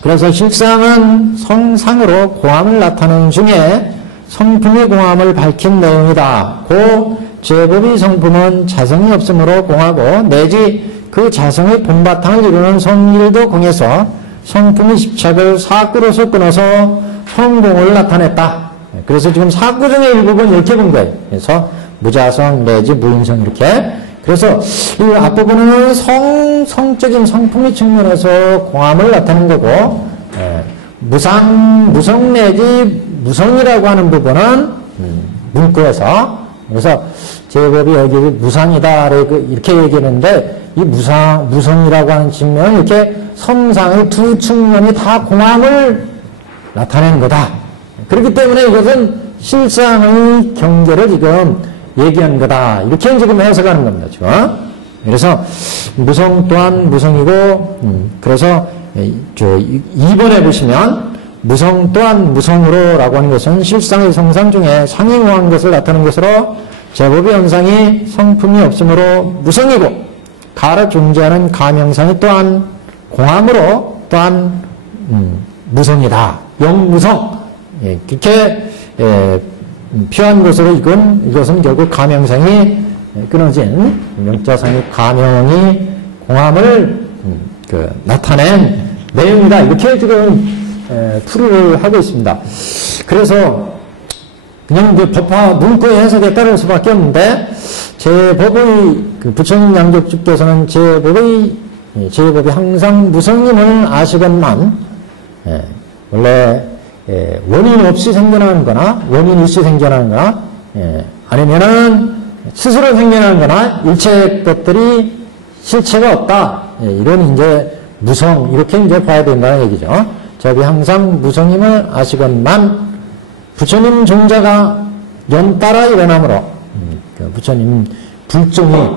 그래서 실상은 성상으로 공함을 나타내는 중에 성품의 공함을 밝힌 내용이다. 고 제법의 성품은 자성이 없으므로 공하고 내지 그 자성의 본바탕을 이루는 성일도 공해서 성품의 집착을 사구로서 끊어서 성공을 나타냈다. 그래서 지금 사구 중에 일부분 이렇게 본 거예요. 그래서 무자성 내지 무인성 이렇게. 그래서 이 앞부분은 성적인 성품의 측면에서 공함을 나타낸 거고, 무성 내지 무성이라고 하는 부분은 문구에서, 그래서 제법이 여기 무상이다 이렇게 얘기했는데 이 무성이라고 하는 측면은 이렇게 성상의 두 측면이 다 공함을 나타내는 거다. 그렇기 때문에 이것은 실상의 경계를 지금 얘기한 거다. 이렇게 지금 해석하는 겁니다. 지금. 그래서 무성 또한 무성이고, 그래서 2번에 보시면 무성 또한 무성으로 라고 하는 것은 실상의 성상 중에 상행한 것을 나타내는 것으로 제법의 현상이 성품이 없으므로 무성이고 가로 존재하는 가명상이 또한 공함으로 또한 무성이다. 영무성. 이렇게 표한 것으로 이것은 결국 가명상이 끊어진 명자상의 가명이 공함을 나타낸 내용이다. 이렇게 지금 풀이를 하고 있습니다. 그래서 그냥 법화 문구의 해석에 따를 수밖에 없는데 제법의 부처님 양족주께서는 제법이 항상 무성임을 아시건만 원래 원인 없이 생겨나는 거나 원인 있이 생겨나는 거나 아니면은 스스로 생겨나는 거나 일체 것들이 실체가 없다. 이런 이제 무성 이렇게 이제 봐야 된다는 얘기죠. 제법이 항상 무성임을 아시건만 부처님 종자가 연따라 일어나므로 부처님 불종이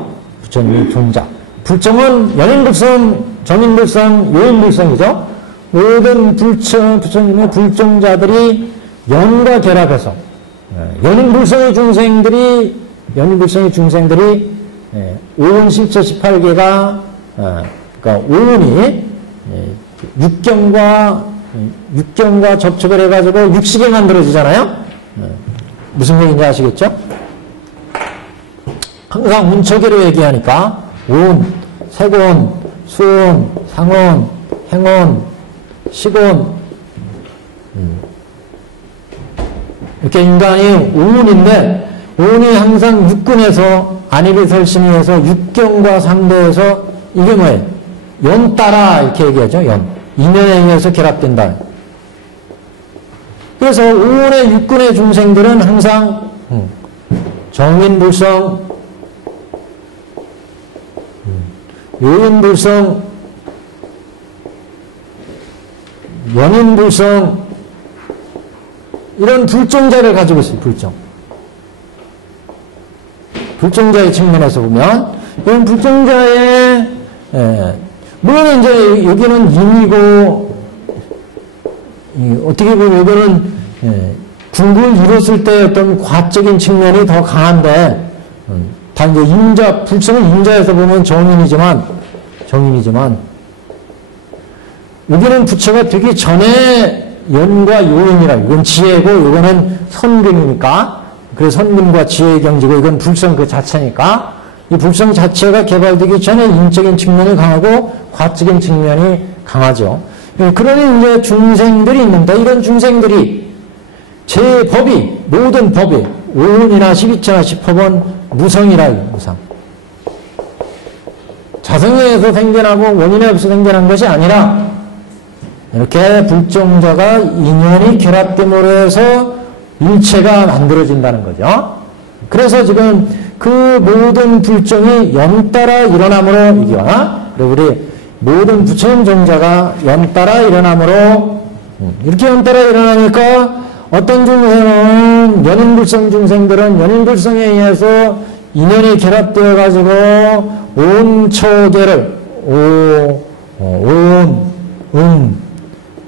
부처님의 종자 불종은 연인불성, 정인불성, 요인불성이죠. 모든 부처님의 불종자들이 연과 결합해서 연인불성의 중생들이 오은 실체 18개가 그러니까 오은이 육경과 접촉을 해가지고 육식이 만들어지잖아요. 무슨 얘기인지 아시겠죠? 항상 운초계로 얘기하니까 온, 색온, 수온, 상온, 행온, 식온 이렇게 인간이 오운인데 오운이 항상 육근에서 안일이설신이에서 육경과 상대해서 이게 뭐예요? 연 따라 이렇게 얘기하죠. 연. 인연에 의해서 결합된다. 그래서 오운의 육근의 중생들은 항상 정인불성, 요인불성, 연인불성, 이런 불정자를 가지고 있어요. 불정자의 측면에서 보면 이런 불정자의 물론 이제 여기는 인이고 어떻게 보면 여기는 궁극을 이뤘을 때 어떤 과적인 측면이 더 강한데 다 이제 인자 불성은 인자에서 보면 정인이지만 여기는 부처가 되기 전에 연과 요인이라 이건 지혜고 이거는 선근이니까 그래서 선근과 지혜의 경지고 이건 불성 그 자체니까 이 불성 자체가 개발되기 전에 인적인 측면이 강하고 과적인 측면이 강하죠. 그러니 이제 중생들이 있는데 이런 중생들이 제 법이 모든 법이 5원이나 12차나 10법은 무성이라 무상. 자성에서 생겨나고 원인에 없어 생겨난 것이 아니라 이렇게 불정자가 인연이 결합됨으로 해서 일체가 만들어진다는 거죠. 그래서 지금 그 모든 불정이 연따라 일어남으로 이기와 그리고 우리 모든 부처님 정자가 연따라 일어남으로 이렇게 연따라 일어나니까 어떤 중생은 연인불성 중생들은 연인불성에 의해서 인연이 결합되어 가지고 온 처계를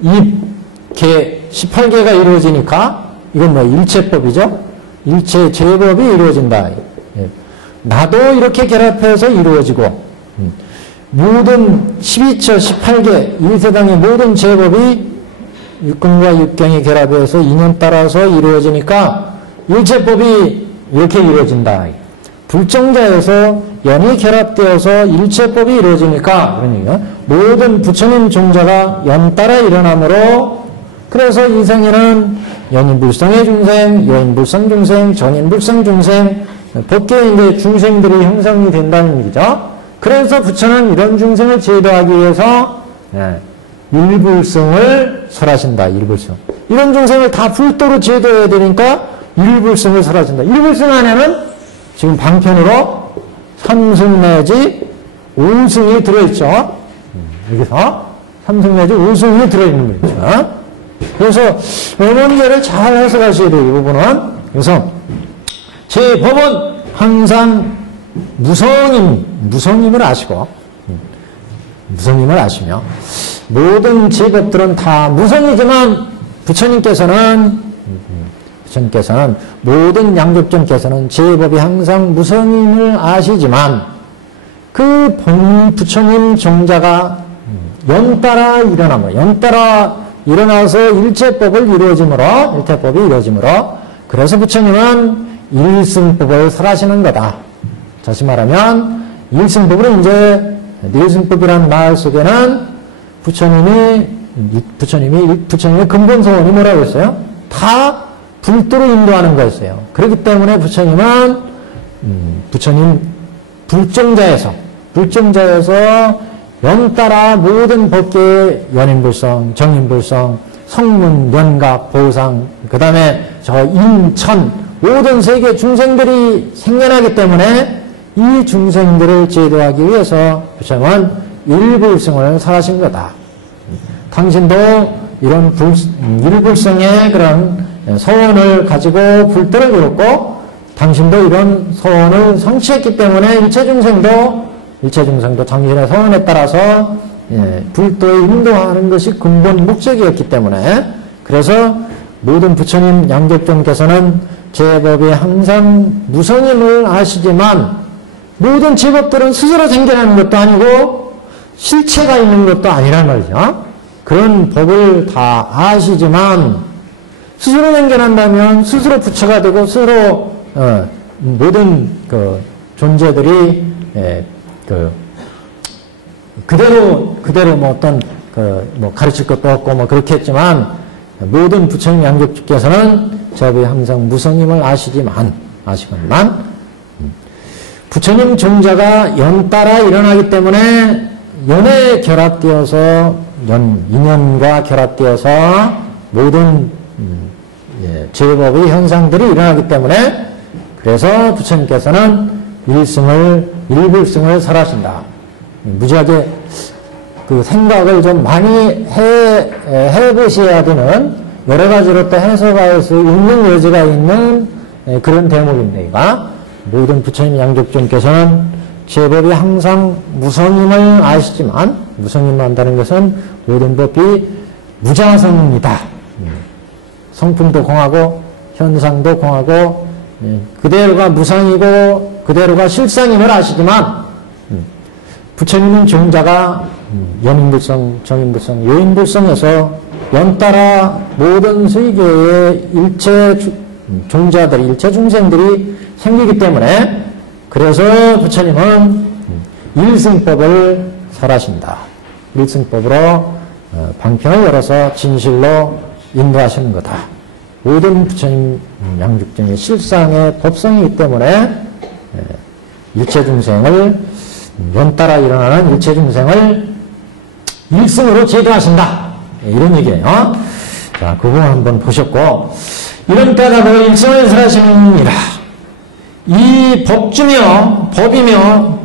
입, 개 18개가 이루어지니까 이건 뭐 일체법이죠. 일체 제법이 이루어진다. 나도 이렇게 결합해서 이루어지고 모든 12처 18개 이 세상의 모든 제법이 육근과 육경이 결합해서 인연 따라서 이루어지니까 일체법이 이렇게 이루어진다. 불정자에서 연이 결합되어서 일체법이 이루어지니까 그러니까 모든 부처님 종자가 연 따라 일어나므로 그래서 이 생에는 연인불성의 중생, 여인불성 중생, 전인불성 중생 법계에 이제 중생들이 형성이 된다는 얘기죠. 그래서 부처는 이런 중생을 제도하기 위해서 일불성을 설하신다. 일불성. 이런 중생을 다 불도로 제도해야 되니까 일불성을 설하신다. 일불성 안에는 지금 방편으로 3승 내지 5승이 들어있죠. 여기서 3승 내지 5승이 들어있는 거죠. 그래서 원문제를 잘 해석하셔야 돼요. 이 부분은. 그래서 제 법은 항상 무성임을 아시고 무성임을 아시며 모든 제법들은 다 무성이지만 부처님께서는 모든 양격전께서는 제법이 항상 무성임을 아시지만 그 부처님 정자가 연따라 일어나므로 연따라 일어나서 일체법이 이루어지므로 그래서 부처님은 일승법을 설하시는 거다. 다시 말하면 일승법은 이제 일승법이라는 말 속에는 부처님의 근본 소원이 뭐라고 했어요? 다 불도로 인도하는 거였어요. 그렇기 때문에 부처님 불정자에서 연따라 모든 법계의 연인불성, 정인불성, 성문, 연각, 보상, 그 다음에 저 인천 모든 세계 중생들이 생겨나기 때문에 이 중생들을 제도하기 위해서 부처님은 일불성을 설하신 거다. 당신도 이런 일불성의 그런 서원을 가지고 불도를 이뤘고 당신도 이런 서원을 성취했기 때문에 일체 중생도 당신의 서원에 따라서 불도에 인도하는 것이 근본 목적이었기 때문에 그래서 모든 부처님 양격전께서는 제법이 항상 무성임을 아시지만 모든 제법들은 스스로 생겨나는 것도 아니고 실체가 있는 것도 아니란 말이죠. 그런 법을 다 아시지만 스스로 생겨난다면 스스로 부처가 되고 스스로 모든 그 존재들이 그대로 뭐 어떤 뭐 가르칠 것도 없고 뭐 그렇게 했지만 모든 부처님 양격주께서는 제법이 항상 무성임을 아시지만 부처님 종자가 연따라 일어나기 때문에 연에 결합되어서 인연과 결합되어서 모든 제법의 현상들이 일어나기 때문에 그래서 부처님께서는 일불승을 설하신다. 무지하게 그 생각을 좀 많이 해보셔야 되는 여러 가지로 또 해석할 수 있는 여지가 있는 그런 대목입니다. 이가 모든 부처님 양족중께서는 제법이 항상 무성임을 아시지만 무성임을 안다는 것은 모든 법이 무자성입니다. 성품도 공하고 현상도 공하고 그대로가 무상이고 그대로가 실상임을 아시지만 부처님은 종자가 연인불성, 정인불성, 요인불성에서 연따라 모든 세계의 일체 종자들이, 일체 중생들이 생기기 때문에 그래서 부처님은 일승법을 설하신다. 일승법으로 방편을 열어서 진실로 인도하시는 거다. 모든 부처님 양육중의 실상의 법성이기 때문에 일체 중생을 연따라 일어나는 일체 중생을 일승으로 제도하신다. 이런 얘기예요. 자, 그거 한번 보셨고 이런 때가 그 일승을 설하시느니라. 이 법주며 법이며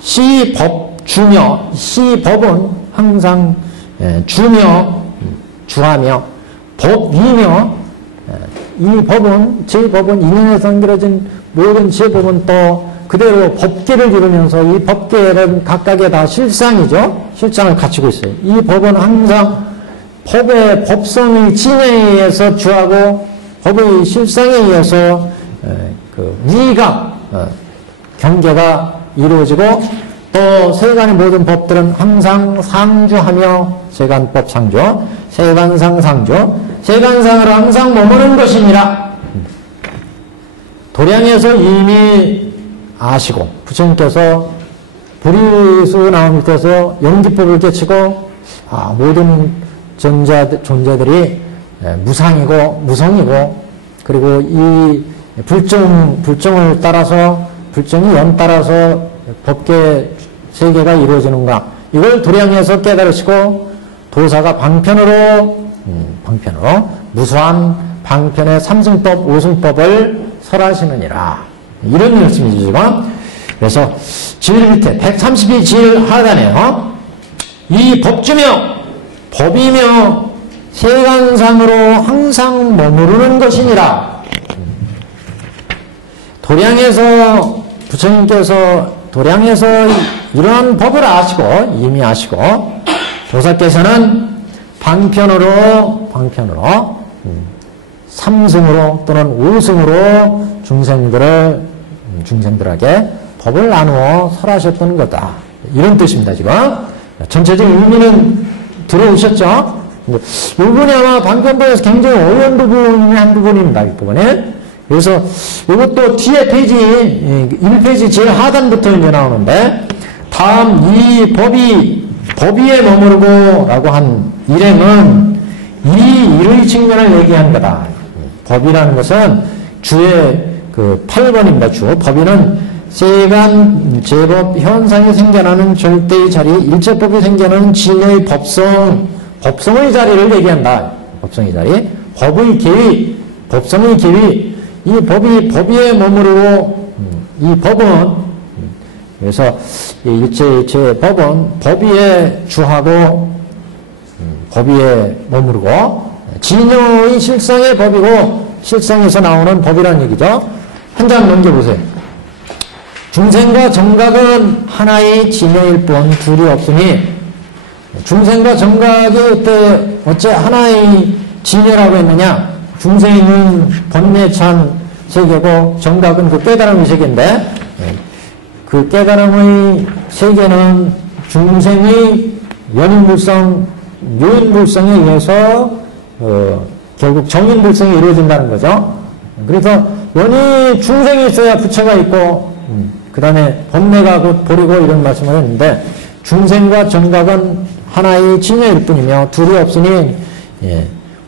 시법주며 시법은 항상 주며 주하며 법이며 이 법은 제법은 인연에서 연결해진 모든 제법은 또 그대로 법계를 이루면서 이 법계는 각각의 다 실상이죠. 실상을 갖추고 있어요. 이 법은 항상 법의 법성의 진에 의해서 주하고 법의 실상에 의해서 그 위가 경계가 이루어지고 또 세간의 모든 법들은 항상 상주하며 세간법 상주, 세간상 상주, 세간상으로 항상 머무는 것이니라. 도량에서 이미 아시고 부처님께서 불이수 나옴 밑에서 영지법을 깨치고 모든 존재들이 무상이고 무성이고 그리고 이 불정을 따라서 불정이 연따라서 법계 세계가 이루어지는가 이걸 도량에서 깨달으시고 도사가 방편으로 무수한 방편의 삼승법 오승법을 설하시느니라. 이런 말씀이죠. 그래서 질 밑에 132 질 하단에요. 이 법주며 법이며 세간상으로 항상 머무르는 것이니라. 도량에서 부처님께서 도량에서 이러한 법을 아시고 이미 아시고 도사께서는 방편으로 삼승으로 또는 오승으로 중생들에게 법을 나누어 설하셨던 거다. 이런 뜻입니다. 지금 전체적인 의미는 들어오셨죠? 이 부분이 아마 방편법에서 굉장히 어려운 부분의 한 부분입니다. 이 부분에. 그래서 이것도 뒤에 페이지 1페이지 제일 하단부터 이제 나오는데 다음 이 법위에 머무르고 라고 한 일행은 이 일의 측면을 얘기한 거다. 법이라는 것은 주의 그 8번입니다. 주. 법위는 세간 제법 현상이 생겨나는 절대의 자리, 일체법이 생겨나는 진의 법성의 자리를 얘기한다. 법성의 자리. 법의 계위, 법성의 계위. 이 법위에 머무르고 이 법은 그래서 일체 법은 법위에 주하고 법위에 머무르고 진여의 실상의 법이고 실상에서 나오는 법이라는 얘기죠. 한 장 넘겨보세요. 중생과 정각은 하나의 진여일 뿐 둘이 없으니 중생과 정각이 어째 하나의 진여라고 했느냐. 중생은 번뇌찬 세계고 정각은 그 깨달음의 세계인데 그 깨달음의 세계는 중생의 연인불성, 요인불성에 의해서 결국 정인불성이 이루어진다는 거죠. 그래서 중생이 있어야 부처가 있고 그 다음에 번뇌가 곧 보리고 이런 말씀을 했는데 중생과 정각은 하나의 진여일 뿐이며 둘이 없으니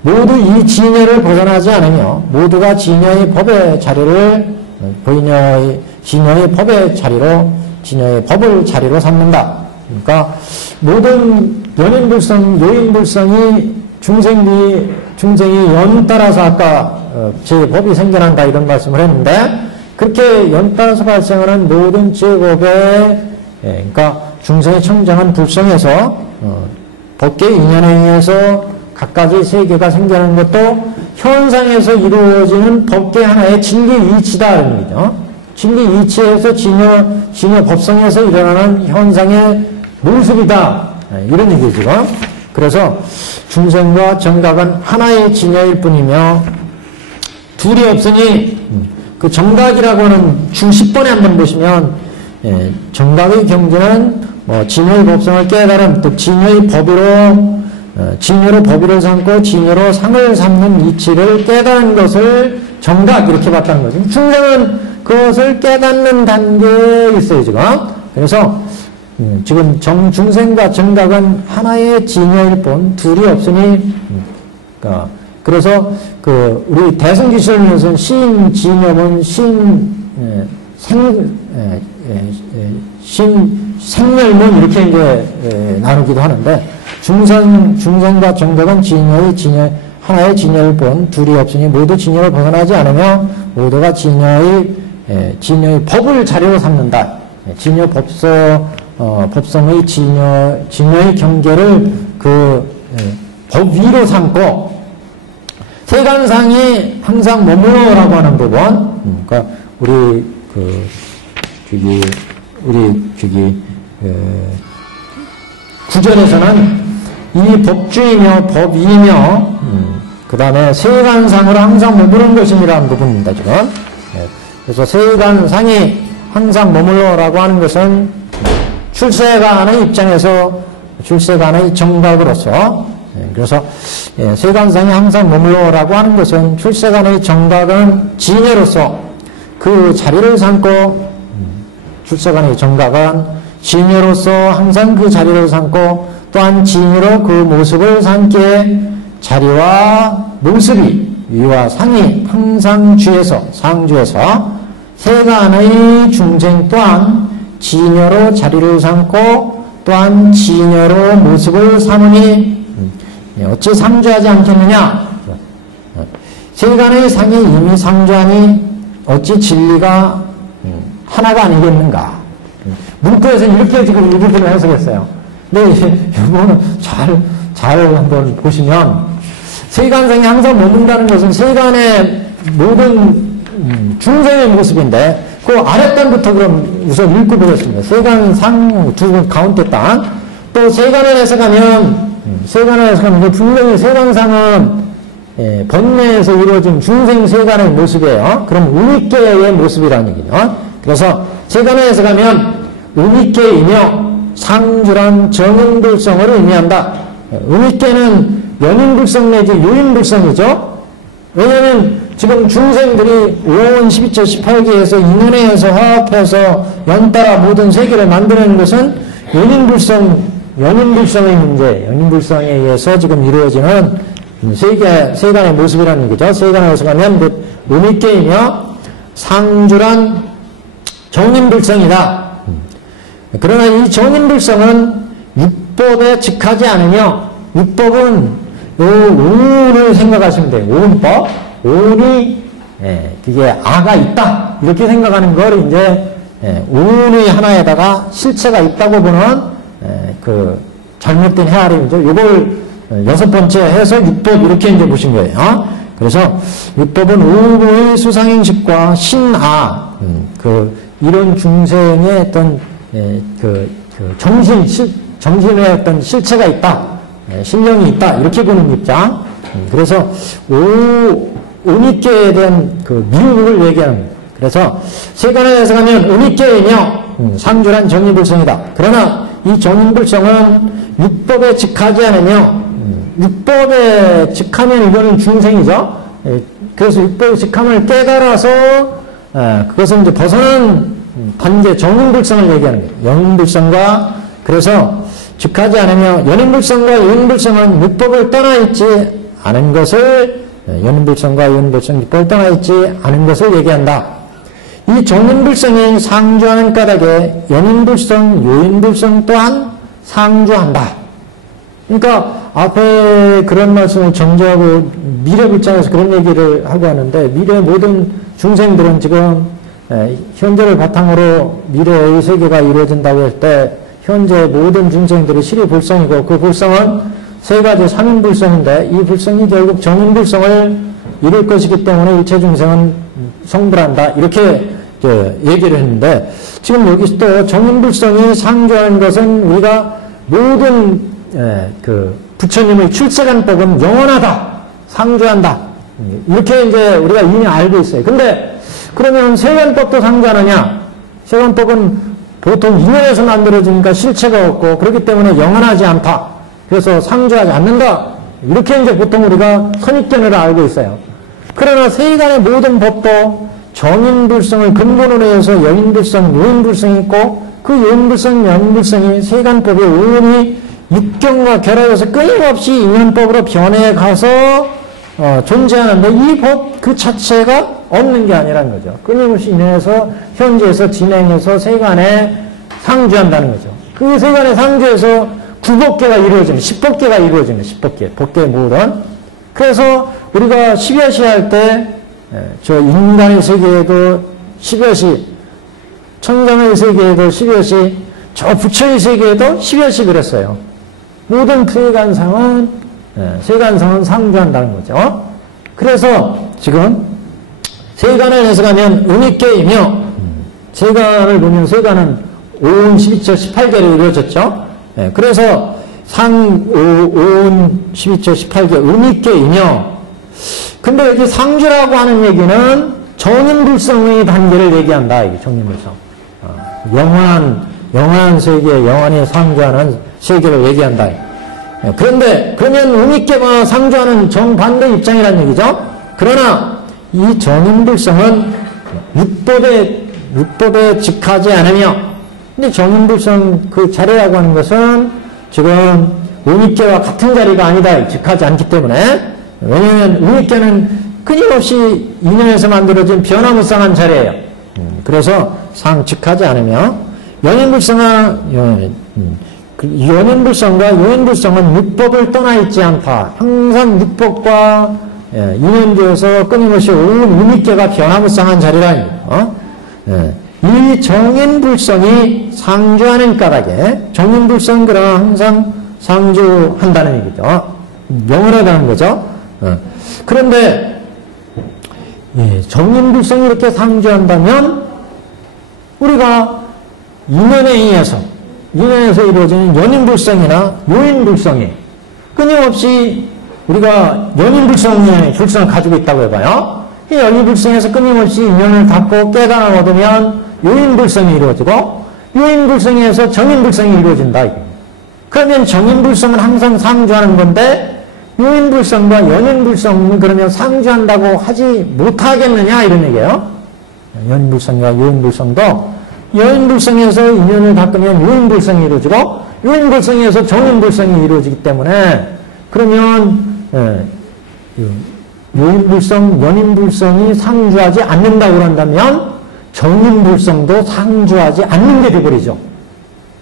모두 이 진여를 벗어나지 않으며 모두가 진여의 법의 자리를 진여의 법의 자리로 진여의 법을 자리로 삼는다. 그러니까 모든 연인불성, 요인불성이 중생이 연 따라서 아까 제법이 생겨난다 이런 말씀을 했는데 그렇게 연 따라서 발생하는 모든 제법의 그러니까 중생의 청정한 불성에서 법계의 인연에 의해서 갖가지 세계가 생겨나는 것도 현상에서 이루어지는 법계 하나의 진리 이치다 이런 얘기죠. 진리 이치에서 진여 법성에서 일어나는 현상의 모습이다 이런 얘기죠. 그래서 중생과 정각은 하나의 진여일 뿐이며 둘이 없으니 그 정각이라고 하는 중 10번에 한번 보시면 정각의 경지는 뭐 진여의 법성을 깨달은 또 진여의 법으로 진여로 법의를 삼고 진여로 상을 삼는 이치를 깨닫는 것을 정각 이렇게 봤다는 거죠. 중생은 그것을 깨닫는 단계에 있어요 지금. 그래서 지금 중생과 정각은 하나의 진여일 뿐 둘이 없으니 그래서 그 우리 대승기술에서는 신 진여문 생멸문 이렇게 이제 나누기도 하는데 중생과 정각은 하나의 진여일 뿐 둘이 없으니 모두 진여를 벗어나지 않으며 모두가 진여의 법을 자료로 삼는다. 진여 법성의 진여의 경계를 법 위로 삼고 세간상이 항상 머무르라고 하는 부분. 그러니까 우리 구절에서는 이 법주이며 법이며 그 다음에 세간상으로 항상 머무르는 것이라는 부분입니다 지금. 그래서 세간상이 항상 머물러라고 하는 것은 출세간의 입장에서 출세간의 정각으로서 그래서 세간상이 항상 머물러라고 하는 것은 출세간의 정각은 진여로서 그 자리를 삼고 출세간의 정각은 진여로서 항상 그 자리를 삼고 또한 진여로 그 모습을 삼기에 자리와 모습이 위와 상이 항상 상주에서 세간의 중생 또한 진여로 자리를 삼고 또한 진여로 모습을 삼으니 어찌 상주하지 않겠느냐. 세간의 상이 이미 상주하니 어찌 진리가 하나가 아니겠는가. 문구에서는 이렇게 지금 이 부분을 해석했어요. 근데 이거는 잘 한번 보시면 세간상이 항상 머문다는 것은 세간의 모든 중생의 모습인데 그 아랫단부터 그럼 우선 읽고 보겠습니다. 세간상 두 가운데 단 또 세간을 해석하면 분명히 세간상은 번뇌에서 이루어진 중생 세간의 모습이에요. 그럼 우니께의 모습이라는 얘기죠. 그래서 세간을 해석하면 우니께이며 상주란 정인불성을 의미한다. 우니께는 연인불성 내지 유인불성이죠. 왜냐하면 지금 중생들이 5원 12처 18기에서 인연에서 화합해서 연따라 모든 세계를 만드는 것은 연인불성의 문제, 연인불성에 의해서 지금 이루어지는 세간의 모습이라는 얘기죠. 세간을 해석하면 우니께이며 상주란 정인불성이다. 그러나 이 정인불성은 육법에 직하지 않으며 육법은 오운을 생각하시면 돼요. 오운법. 오운이 그게 아가 있다. 이렇게 생각하는 걸 이제 오운의 하나에다가 실체가 있다고 보는 그 잘못된 헤아림이죠. 이걸 6번째 해서 육법 이렇게 이제 보신 거예요. 그래서 육법은 오운의 수상행식과 신아 이런 중생의 어떤 정신의 어떤 실체가 있다. 신령이 있다. 이렇게 보는 입장. 그래서 오니께에 대한 그 미움을 얘기하는 거예요. 그래서 세간을 해석하면 오니께이며 상주란 정인불성이다. 그러나 이 정인불성은 육법에 직하지 않으며 육법에 직하면 이거는 중생이죠. 그래서 육법에 직함을 깨달아서 그것은 이제 벗어난 단계 정인불성을 얘기하는 거예요. 연인불성과 그래서 직하지 않으며 연인불성과 유인불성은 육법을 떠나 있지 않은 것을 연인불성과 유인불성 육법을 떠나 있지 않은 것을 얘기한다. 이 정인불성이 상주하는 까닭에 연인불성, 유인불성 또한 상주한다. 그러니까 앞에 그런 말씀을 정죄하고 미래불장에서 그런 얘기를 하고 하는데 미래 모든 중생들은 지금 현재를 바탕으로 미래의 세계가 이루어진다고 할 때 현재 모든 중생들이 실이 불성이고 그 불성은 세 가지 삼인불성인데 이 불성이 결국 정인불성을 이룰 것이기 때문에 일체 중생은 성불한다. 이렇게 얘기를 했는데 지금 여기서 또 정인불성이 상주하는 것은 우리가 모든 그 부처님의 출세간법은 영원하다. 상주한다. 이렇게 이제 우리가 이미 알고 있어요. 근데 그러면 세간법도 상주하느냐? 세간법은 보통 인연에서 만들어지니까 실체가 없고 그렇기 때문에 영원하지 않다. 그래서 상주하지 않는다. 이렇게 이제 보통 우리가 선입견을 알고 있어요. 그러나 세간의 모든 법도 정인불성을 근본으로 해서 여인불성, 요인불성이 있고 그 요인불성, 여인불성이 세간법의 오온이 육경과 결합해서 끊임없이 인연법으로 변해 가서 존재하는데 이 법 그 자체가 없는 게 아니라는 거죠. 끊임없이 인해서 현재에서 진행해서 세간에 상주한다는 거죠. 그 세간에 상주해서 9법계가 이루어지는 10법계가 이루어지는 10법계, 법계의 모든. 그래서 우리가 10여시 할 때 저 인간의 세계에도 10여시, 천상의 세계에도 10여시, 저 부처의 세계에도 10여시 그랬어요. 모든 세간상은 상주한다는 거죠. 그래서 지금 세간을 해석하면 은익계이며 세간을 보면 세간은 5운 12처 18개로 이루어졌죠. 그래서 오운 12처 18개 은익계이며 근데 여기 상주라고 하는 얘기는 정인불성의 단계를 얘기한다. 이게 정인불성. 영원한 세계, 영원히 상주하는 세계를 얘기한다. 그런데 그러면 은익계와 상주하는 정반대 입장이라는 얘기죠. 그러나 이 정인불성은 율법에 직하지 않으며 근데 정인불성 그 자리라고 하는 것은 지금 은익계와 같은 자리가 아니다. 직하지 않기 때문에 왜냐하면 은익계는 끊임없이 인연에서 만들어진 변화무쌍한 자리예요. 그래서 직하지 않으며 연인불성과 요인불성은 율법을 떠나 있지 않다. 항상 율법과 인연되어서 끊임없이 온 은익계가 변화무쌍한 자리라. 이 정인불성이 상주하는 까닭에 정인불성 그러나 항상 상주한다는 얘기죠. 영원하다는 거죠. 그런데 정인불성이 이렇게 상주한다면 우리가 인연에 의해서 이루어지는 연인불성이나 요인불성이 끊임없이 우리가 연인불성의 불성을 가지고 있다고 해봐요. 이 연인불성에서 끊임없이 인연을 닫고 깨달아 얻으면 요인불성이 이루어지고 요인불성에서 정인불성이 이루어진다. 그러면 정인불성은 항상 상주하는 건데 요인불성과 연인불성은 그러면 상주한다고 하지 못하겠느냐 이런 얘기예요. 연인불성과 요인불성도 여인불성에서 인연을 닦으면 요인불성이 이루어지고 요인불성에서 정인불성이 이루어지기 때문에 그러면 요인불성, 연인불성이 상주하지 않는다고 그런다면 정인불성도 상주하지 않는 게 되버리죠.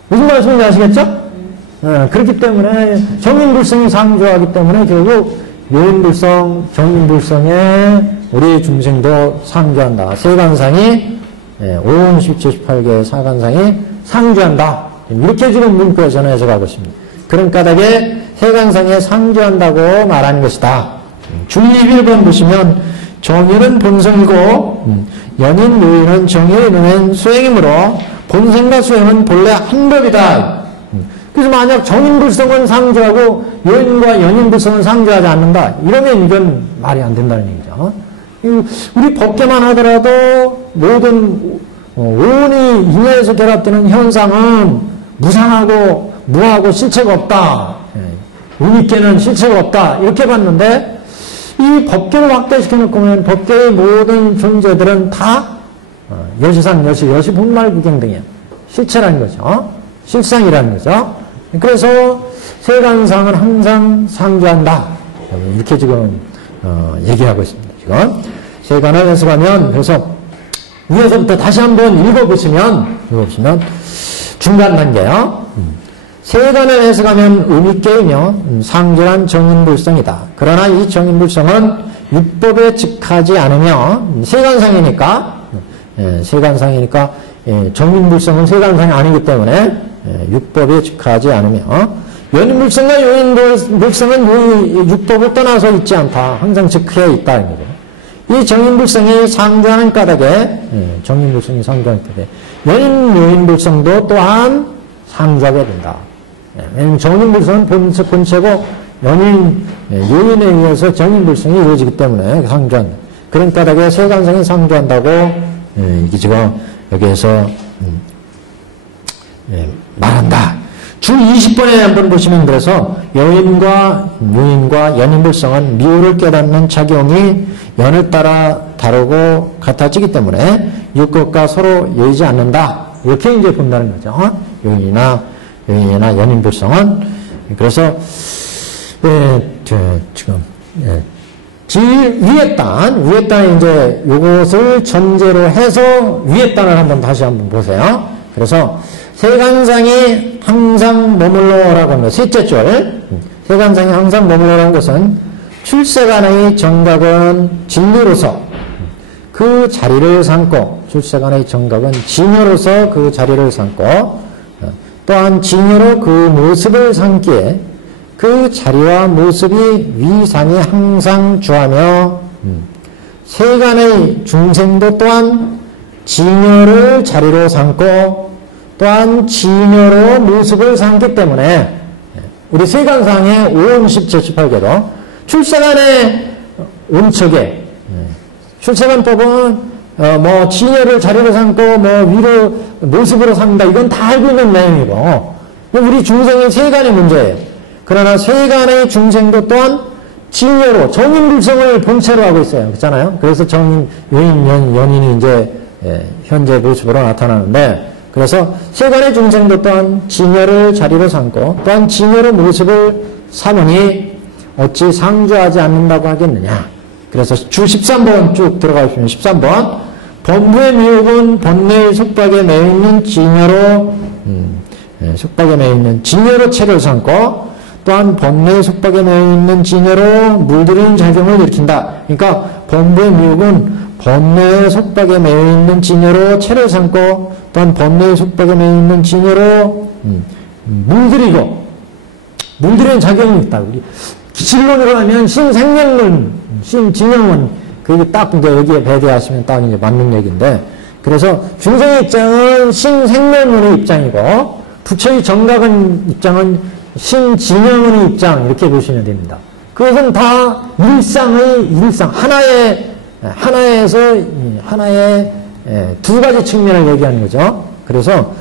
무슨 말씀인지 아시겠죠? 그렇기 때문에 정인불성이 상주하기 때문에 결국 요인불성, 정인불성에 우리 중생도 상주한다. 세간상이 5운 17, 18개의 사간상이 상주한다. 이렇게 지금 문구에서는 해석하고 있습니다. 그런 까닭에 세간상에 상주한다고 말하는 것이다. 중립 1번 보시면 정인은 본성이고 연인, 요인은 정의에 이르는 수행이므로 본성과 수행은 본래 한 법이다. 그래서 만약 정인불성은 상주하고 요인과 연인불성은 상주하지 않는다. 이러면 이건 말이 안 된다는 얘기죠. 우리 법계만 하더라도 모든 오온이 인연에서 결합되는 현상은 무상하고 무하고 실체가 없다. 은익계는 실체가 없다. 이렇게 봤는데 이 법계를 확대시켜 놓고 보면 법계의 모든 존재들은 다 여시상, 여시 본말 구경 등이야. 실체라는 거죠. 실상이라는 거죠. 그래서 세간상은 항상 상주한다. 이렇게 지금 얘기하고 있습니다. 지금 세간을 해석하면 그래서 위에서부터 다시 한번 읽어보시면 중간 단계요. 세간을 해석하면 은익계이며 상주한 정인불성이다. 그러나 이 정인불성은 율법에 직하지 않으며 세간상이니까 정인불성은 세간상이 아니기 때문에 율법에 직하지 않으며 연인불성과 요인불성은 육법을 떠나서 있지 않다. 항상 체크해 있다. 이 정인불성이 상주하는 까닭에, 정인불성이 상주하는 까닭에, 요인불성도 또한 상주하게 된다. 왜냐면 정인불성은 본체고, 요인에 의해서 정인불성이 이루어지기 때문에 상주한다. 그런 까닭에 세간성이 상주한다고, 이게 지금 여기에서, 말한다. 주 20번에 한번 보시면 그래서 요인과 연인불성은 미호를 깨닫는 작용이 연을 따라 다르고 같아지기 때문에 육것과 서로 여의지 않는다. 이렇게 이제 본다는 거죠. 요인이나 연인불성은. 그래서 지금 위에 단에 이제 요것을 전제로 해서 위에 단을 한번 다시 한번 보세요. 그래서 세간상이 항상 머물러라고 하는 것, 셋째 줄. 세간상이 항상 머물러라는 것은 출세간의 정각은 진리로서 그 자리를 삼고, 출세간의 정각은 진여로서 그 자리를 삼고, 또한 진여로 그 모습을 삼기에 그 자리와 모습이 위상이 항상 주하며, 세간의 중생도 또한 진여를 자리로 삼고, 또한 진여로 모습을 삼기 때문에 우리 세간상의 5음식 제18개도 출세간의 온척에 출세간법은 뭐 진여를 자리로 삼고 뭐 위로 모습으로 삼는다. 이건 다 알고 있는 내용이고 우리 중생의 세간의 문제예요. 그러나 세간의 중생도 또한 진여로 정인불성을 본체로 하고 있어요. 그렇잖아요. 그래서 연인이 이제 현재 모습으로 나타나는데 그래서 세간의 중생도 또한 진여를 자리로 삼고 또한 진여의 모습을 삼으니 어찌 상주하지 않는다고 하겠느냐. 그래서 주 13번 쭉 들어가 보시면 13번 범부의 미혹은 번뇌의 속박에 매여있는 진여로 속박에 매여있는 진여로 체를 삼고 또한 번뇌의 속박에 매여있는 진여로 물들이는 작용을 일으킨다. 그러니까 범부의 미혹은 번뇌의 속박에 매여있는 진여로 체를 삼고 또한 번뇌의 속박에 매여있는 진여로 물들이는 작용이 있다. 우리 기질론으로 하면 신생명론, 신진영론 그게 딱 이제 여기에 배제하시면 딱 이제 맞는 얘기인데 그래서 중생의 입장은 신생명론의 입장이고 부처의 정각은 입장은 신진영론의 입장 이렇게 보시면 됩니다. 그것은 다 일상 하나의 두 가지 측면을 얘기하는 거죠. 그래서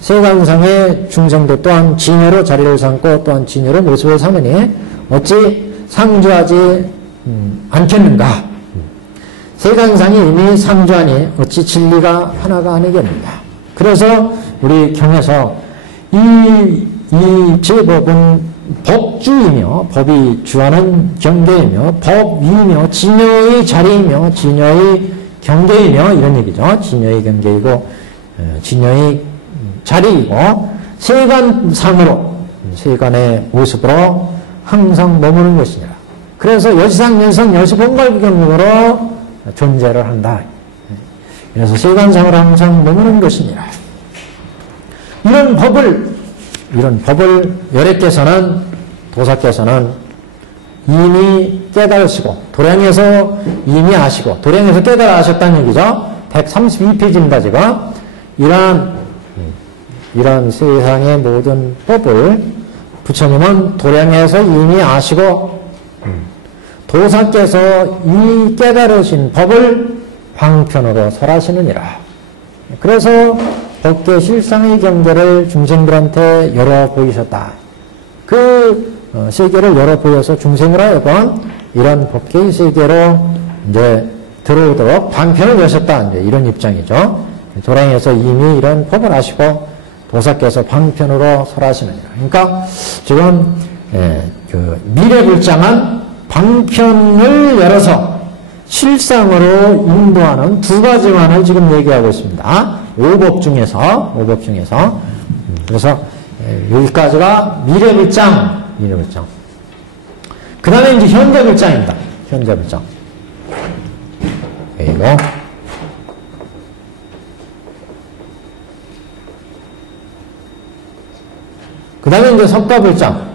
세간상의 중생도 또한 진여로 자리를 삼고 또한 진여로 모습을 삼으니 어찌 상주하지 않겠는가. 세간상이 이미 상주하니 어찌 진리가 하나가 아니겠는가. 그래서 우리 경에서 이 제법은 법주이며 법이 주하는 경계이며 법이며 진여의 자리이며 진여의 경계이며 이런 얘기죠. 진여의 경계이고 진여의 자리이고 세간상으로 세간의 모습으로 항상 머무는 것이니라. 그래서 여시상 연성 여시본갈경으로 존재를 한다. 그래서 세간상으로 항상 머무는 것이니라. 이런 법을 열애께서는 도사께서는 이미 깨달으시고 도량에서 이미 아시고 도량에서 깨달아 아셨다는 얘기죠. 132페이지입니다. 지금 이런 세상의 모든 법을 부처님은 도량에서 이미 아시고 도사께서 이 깨달으신 법을 방편으로 설하시느니라. 그래서 법계 실상의 경계를 중생들한테 열어 보이셨다. 그 세계를 열어 보여서 중생을 하여금 이런 법계의 세계로 이제 들어오도록 방편을 여셨다. 이제 이런 입장이죠. 도량에서 이미 이런 법을 아시고 도사께서 방편으로 설하시느니라. 그러니까 지금 그 미래불장한 방편을 열어서 실상으로 인도하는 두 가지만을 지금 얘기하고 있습니다. 5법 중에서. 그래서 여기까지가 미래불장. 그 다음에 이제 현재불장입니다. 현재불장. 그리고 그 다음에 이제 석가불장.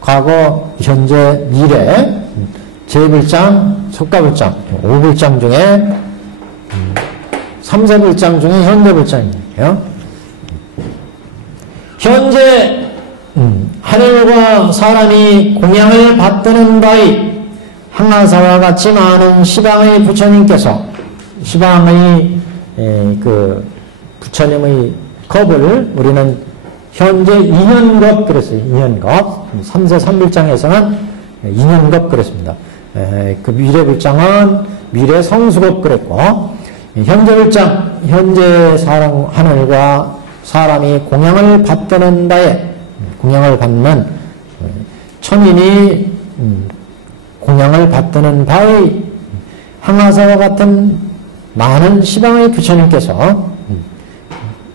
과거, 현재, 미래, 제불장, 석가불장, 5불장 중에 3세불장 중에 현재불장이에요. 현재 하늘과 사람이 공양을 받드는 바의 항아사와 같이 많은 시방의 부처님께서 시방의 그 부처님의 겁을 우리는 현재 2년겁 그랬어요. 2년겁. 3세 3불장에서는 2년겁 그랬습니다. 그 미래불장은 미래 성수겁 그랬고, 현재불장, 현재 사람, 하늘과 사람이 공양을 받드는 바에, 공양을 받는, 천인이 공양을 받드는 바의 항아사와 같은 많은 시방의 부처님께서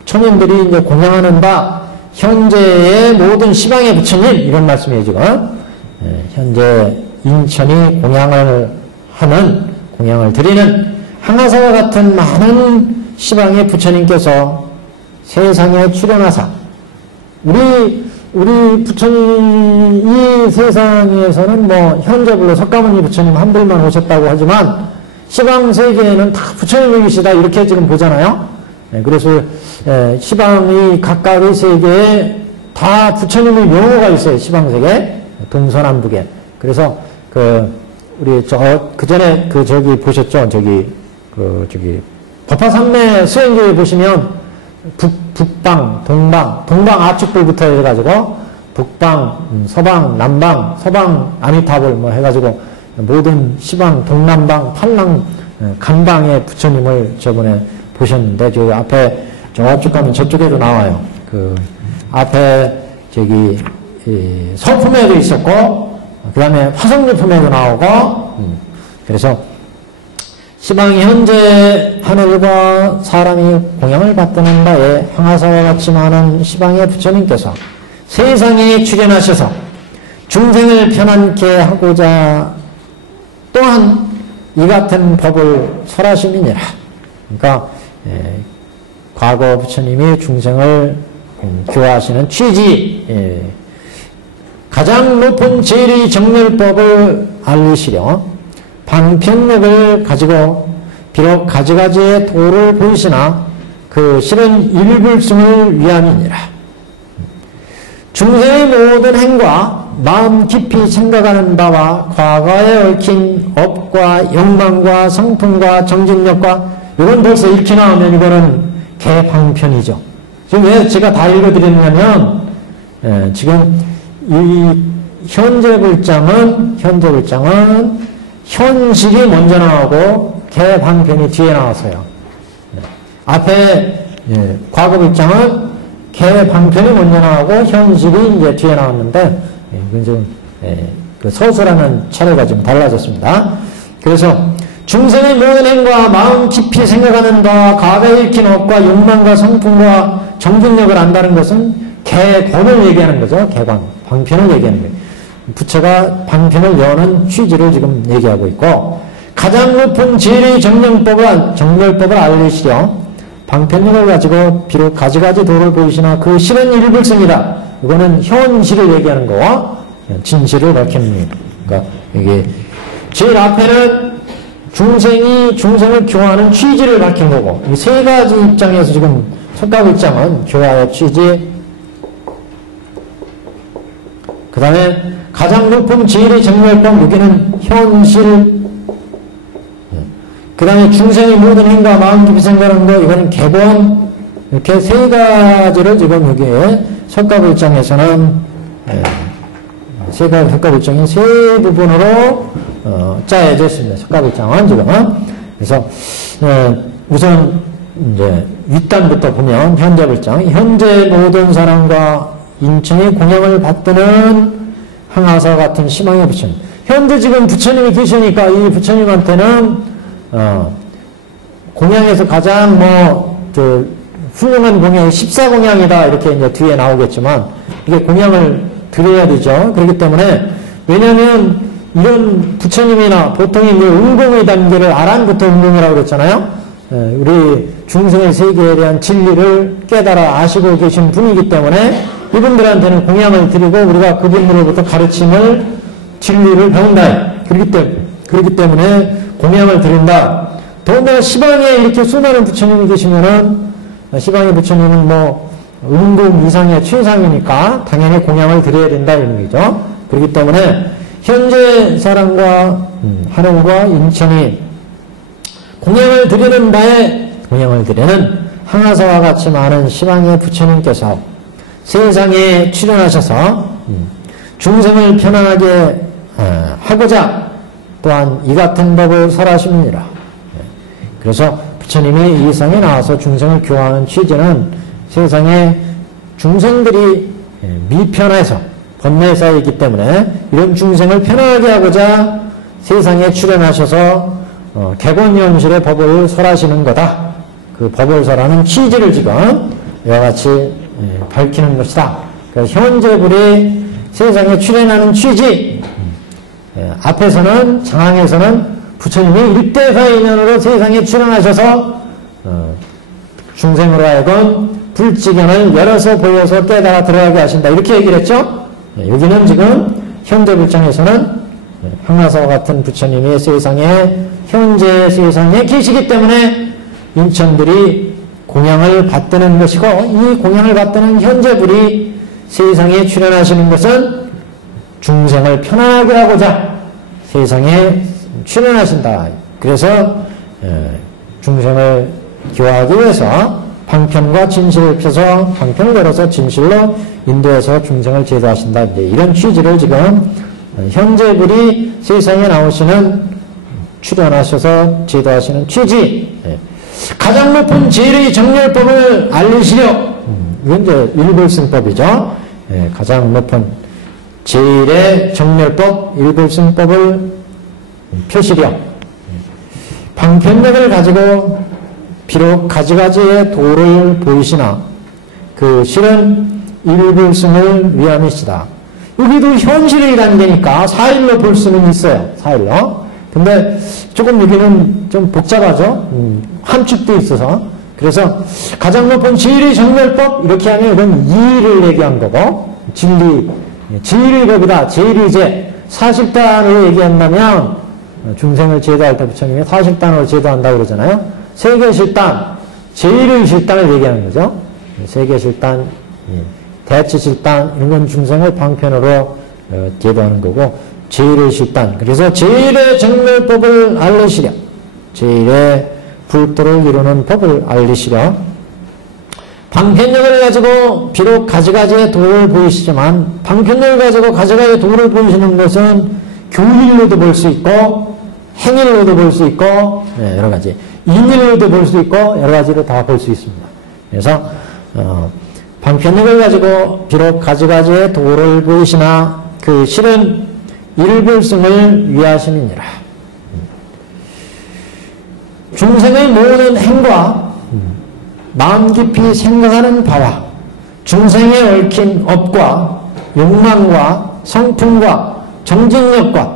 천인들이 이제 공양하는 바, 현재의 모든 시방의 부처님, 이런 말씀이에요, 지금. 현재 인천이 공양을 하는, 공양을 드리는 항아사와 같은 많은 시방의 부처님께서 세상에 출현하사, 우리 부처님, 이 세상에서는 뭐, 현재불로 석가모니 부처님 한 분만 오셨다고 하지만, 시방 세계에는 다 부처님이 계시다, 이렇게 지금 보잖아요. 그래서, 시방의 각각의 세계에 다 부처님의 명호가 있어요, 시방 세계. 동서남북에. 그래서, 우리 그 전에 저기 보셨죠? 법화산매 수행교에 보시면, 북방, 동방 아축불부터 해가지고, 북방, 서방, 남방, 서방 아미타불 뭐 해가지고, 모든 시방, 동남방, 팔랑, 간방의 부처님을 저번에 보셨는데, 저기 앞에, 저쪽 가면 저쪽에도 나와요. 앞에, 서품에도 있었고, 그 다음에 화성유품에도 나오고, 그래서, 시방이 현재 하늘과 사람이 공양을 받드는 바에 항아사와 같이 많은 시방의 부처님께서 세상에 출현하셔서 중생을 편안케 하고자 또한 이 같은 법을 설하심이니라. 그러니까 과거 부처님이 중생을 교화하시는 취지, 가장 높은 제일의 정멸법을 알리시려 방편력을 가지고 비록 가지가지의 도를 보이시나 그 실은 일불승을 위함이니라. 중생의 모든 행과 마음 깊이 생각하는 바와 과거에 얽힌 업과 욕망과 성품과 정진력과 이건 벌써 읽히 나오면 이거는 개방편이죠. 지금 왜 제가 다 읽어드리냐면 지금 이 현재불장은 현실이 먼저 나오고 개방편이 뒤에 나왔어요. 앞에 과거불장은 개방편이 먼저 나오고 현실이 이제 뒤에 나왔는데 이건 좀 그 서술하는 차례가 좀 달라졌습니다. 그래서 중생의 모든 행과 마음 깊이 생각하는 바와 과거에 읽힌 업과 욕망과 성품과 정진력을 안다는 것은 개권을 얘기하는 거죠. 개관, 방편을 얘기하는 거예요. 부처가 방편을 여는 취지를 지금 얘기하고 있고, 가장 높은 제일의 정멸법을 알리시려 방편력을 가지고 비록 가지가지 도를 보이시나 그 실은 일불승이다. 이거는 현실을 얘기하는 거와 진실을 밝히는 겁니다. 그러니까 이게 제일 앞에는 중생을 교화하는 취지를 밝힌 거고, 이 세 가지 입장에서 지금 석가불장은 교화의 취지, 그 다음에 가장 높은 제일의 정멸법, 여기는 현실, 그 다음에 중생의 모든 행과 마음 깊이 생각하는 거, 이거는 개본, 이렇게 세 가지를 지금 여기에 석가불장에서는 석가불장이 세 부분으로 짜여져 있습니다. 석가불장은 지금. 그래서 우선 이제 윗단부터 보면 현재불장, 현재 모든 사람과 인천이 공양을 받드는 항아사 같은 시망의 부처님. 현재 지금 부처님이 계시니까 이 부처님한테는 공양에서 가장 훌륭한 공양이 14공양이다 이렇게 이제 뒤에 나오겠지만 이게 공양을 드려야 되죠. 그렇기 때문에 왜냐하면 이런 부처님이나 보통 이제 음공의 단계를 아란부터 음공이라고 그랬잖아요. 우리 중생의 세계에 대한 진리를 깨달아 아시고 계신 분이기 때문에 이분들한테는 공양을 드리고 우리가 그분으로부터 가르침을 진리를 배운다. 그렇기 때문에 공양을 드린다. 더군다나 시방에 이렇게 수많은 부처님이 계시면은 시방의 부처님은 뭐 음급 이상의 최상이니까 당연히 공양을 드려야 된다 이런 얘기죠. 그렇기 때문에 현재 사람과 한원과 인천이 공양을 드리는 바에 공양을 드리는 항아사와 같이 많은 시방의 부처님께서 세상에 출현하셔서 중생을 편안하게 하고자 또한 이 같은 법을 설하십니다. 그래서 부처님이 이 세상에 나와서 중생을 교화하는 취지는 세상에 중생들이 미편해서 번뇌에 쌓이기 때문에 이런 중생을 편안하게 하고자 세상에 출현하셔서 객원현실의 법을 설하시는 거다. 그 법을 설하는 취지를 지금 이와 같이 밝히는 것이다. 그래서 현재 불이 세상에 출현하는 취지, 앞에서는 장항에서는 부처님이 일대사인연으로 세상에 출현하셔서 중생으로 하여금 불지견을 열어서 보여서 깨달아 들어가게 하신다. 이렇게 얘기를 했죠. 여기는 지금 현재 불장에서는 항아사와 같은 부처님이 세상에 현재 세상에 계시기 때문에 인천들이 공양을 받드는 것이고 이 공양을 받드는 현재 불이 세상에 출현하시는 것은 중생을 편하게 하고자 세상에 출현하신다. 그래서 중생을 교화하기 위해서 방편과 진실을 펴서 방편을 열어서 진실로 인도해서 중생을 제도하신다. 이런 취지를 지금 현재 불이 세상에 나오시는 출현하셔서 제도하시는 취지. 가장 높은 제일의 정렬법을 알리시려. 이건 이제 일불승법이죠. 가장 높은 제일의 정렬법, 일불승법을 표시려. 방편력을 가지고 비록 가지가지의 도를 보이시나 그 실은 일불승을 위함이시다. 여기도 현실의 단계니까 사일로 볼 수는 있어요. 사일로. 근데 조금 여기는 좀 복잡하죠. 함축도 있어서. 그래서 가장 높은 진리 정멸법 이렇게 하면 이건 이의를 얘기한 거고 진리의 법이다. 제일이제 사십단으로 얘기한다면 중생을 제도할 때 부처님이 사십단으로 제도한다고 그러잖아요. 세계실단, 제일의 실단을 얘기하는 거죠. 세계실단, 대치실단 이런 건 중생을 방편으로 제도하는 거고 제일의 실단. 그래서 제일의 정멸법을 알리시려. 제일의 불도를 이루는 법을 알리시려. 방편력을 가지고 비록 가지가지의 도를 보이시지만 방편력을 가지고 가지가지의 도를 보이시는 것은 교일로도 볼 수 있고 행일로도 볼 수 있고 여러 가지 인일로도 볼 수 있고 여러 가지로 다 볼 수 있습니다. 그래서 방편력을 가지고 비록 가지가지의 도를 보이시나 그 실은 일불승을 위하심이니라. 중생의 모든 행과 마음 깊이 생각하는 바와 중생에 얽힌 업과 욕망과 성품과 정진력과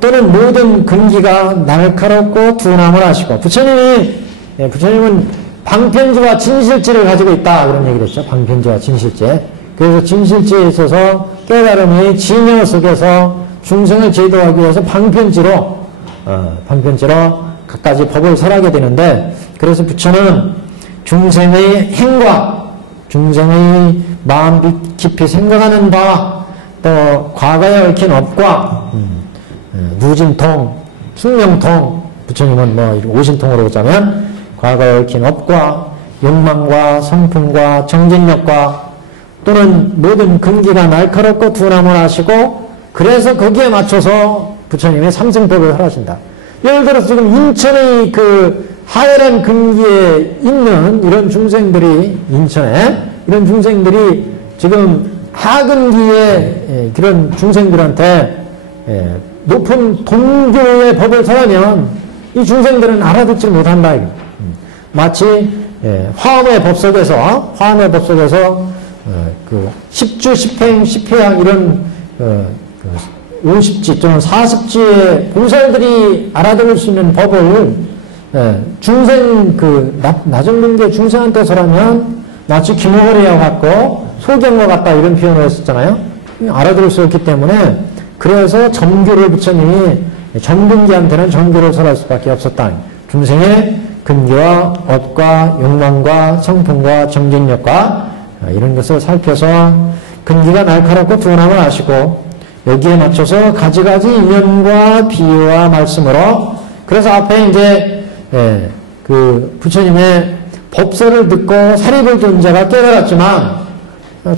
또는 모든 근기가 날카롭고 둔함을 하시고 부처님은 방편지와 진실지를 가지고 있다 그런 얘기를 했죠. 방편지와 진실지. 그래서 진실지에 있어서 깨달음의 진여 속에서 중생을 제도하기 위해서 방편지로 갖가지 법을 설하게 되는데 그래서 부처는 중생의 행과 중생의 마음 깊이 생각하는 바 또 과거에 얽힌 업과 누진통, 숙명통 부처님은 뭐 오신통으로 보자면 과거에 얽힌 업과 욕망과 성품과 정진력과 또는 모든 근기가 날카롭고 둔함을 하시고 그래서 거기에 맞춰서 부처님의 삼승법을 하신다. 예를 들어서 지금 인천의 그 하열한 근기에 있는 이런 중생들이 인천에 이런 중생들이 지금 하근기에 그런 중생들한테 높은 동교의 법을 설하면 이 중생들은 알아듣지 못한다. 마치 화엄의 법 속에서 그 10주, 10행, 10회양 이런 50지 또는 40지의 공설들이 알아들을 수 있는 법을 중생, 낮은 분계 중생한테서라면 마치 기모거리와 같고 소경과 같다 이런 표현을 했었잖아요. 알아들을 수 없기 때문에 그래서 점규를 부처님이 전근기한테는 점규를 설할 수밖에 없었다. 중생의 근기와 업과 욕망과 성품과 정직력과 이런 것을 살펴서 근기가 날카롭고 둔함을 아시고 여기에 맞춰서 가지가지 인연과 비유와 말씀으로 그래서 앞에 이제 그 부처님의 법설을 듣고 사립을 둔 자가 깨달았지만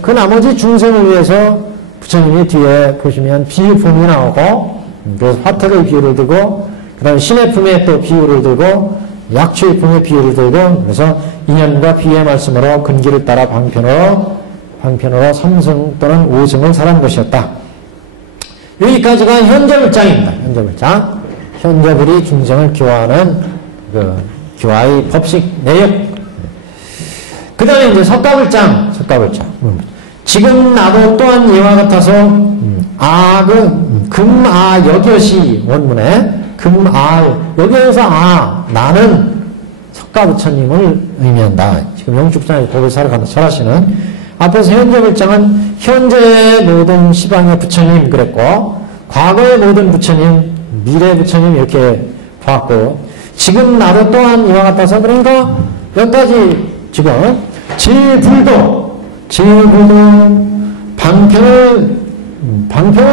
그 나머지 중생을 위해서 부처님이 뒤에 보시면 비유품이 나오고 그래서 화택의 비유를 들고 그 다음에 신의 품에 또 비유를 들고 약초의 품에 비유를 들고 그래서 인연과 비유의 말씀으로 근기를 따라 방편으로 3승 또는 5승을 설한 것이었다. 여기까지가 현재불장입니다. 현재불장. 현재불이 중생을 교화하는 그 교화의 법식 내용. 그 다음에 이제 석가불장. 지금 나도 또한 이와 같아서 여기시 원문에 여기에서 나는 석가부처님을 의미한다. 지금 영축장에 법을 살아가면서 설하시는 앞에서 현재불장은 현재의 모든 시방의 부처님 그랬고 과거의 모든 부처님 미래 부처님 이렇게 보았고 지금 나도 또한 이와 같아서 그러니까 여기까지 지금 질불도 방편을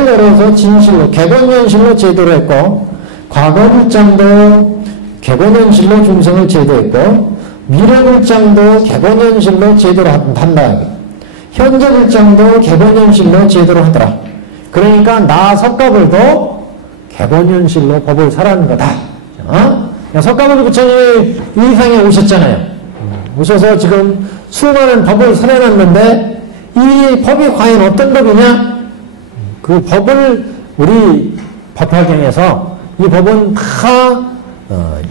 열어서 진실로 객원현실로 제도를 했고 과거불장도 객원현실로 중생을 제도했고 미래불장도 객원현실로 제도를 한다. 현재불장도 객원현실로 제도를 하더라. 그러니까 나 석가불도 객원현실로 법을 설하는 거다. 석가모니 부처님이 이 상에 오셨잖아요. 오셔서 지금 수많은 법을 설해놨는데 이 법이 과연 어떤 법이냐? 그 법을 우리 법화경에서 이 법은 다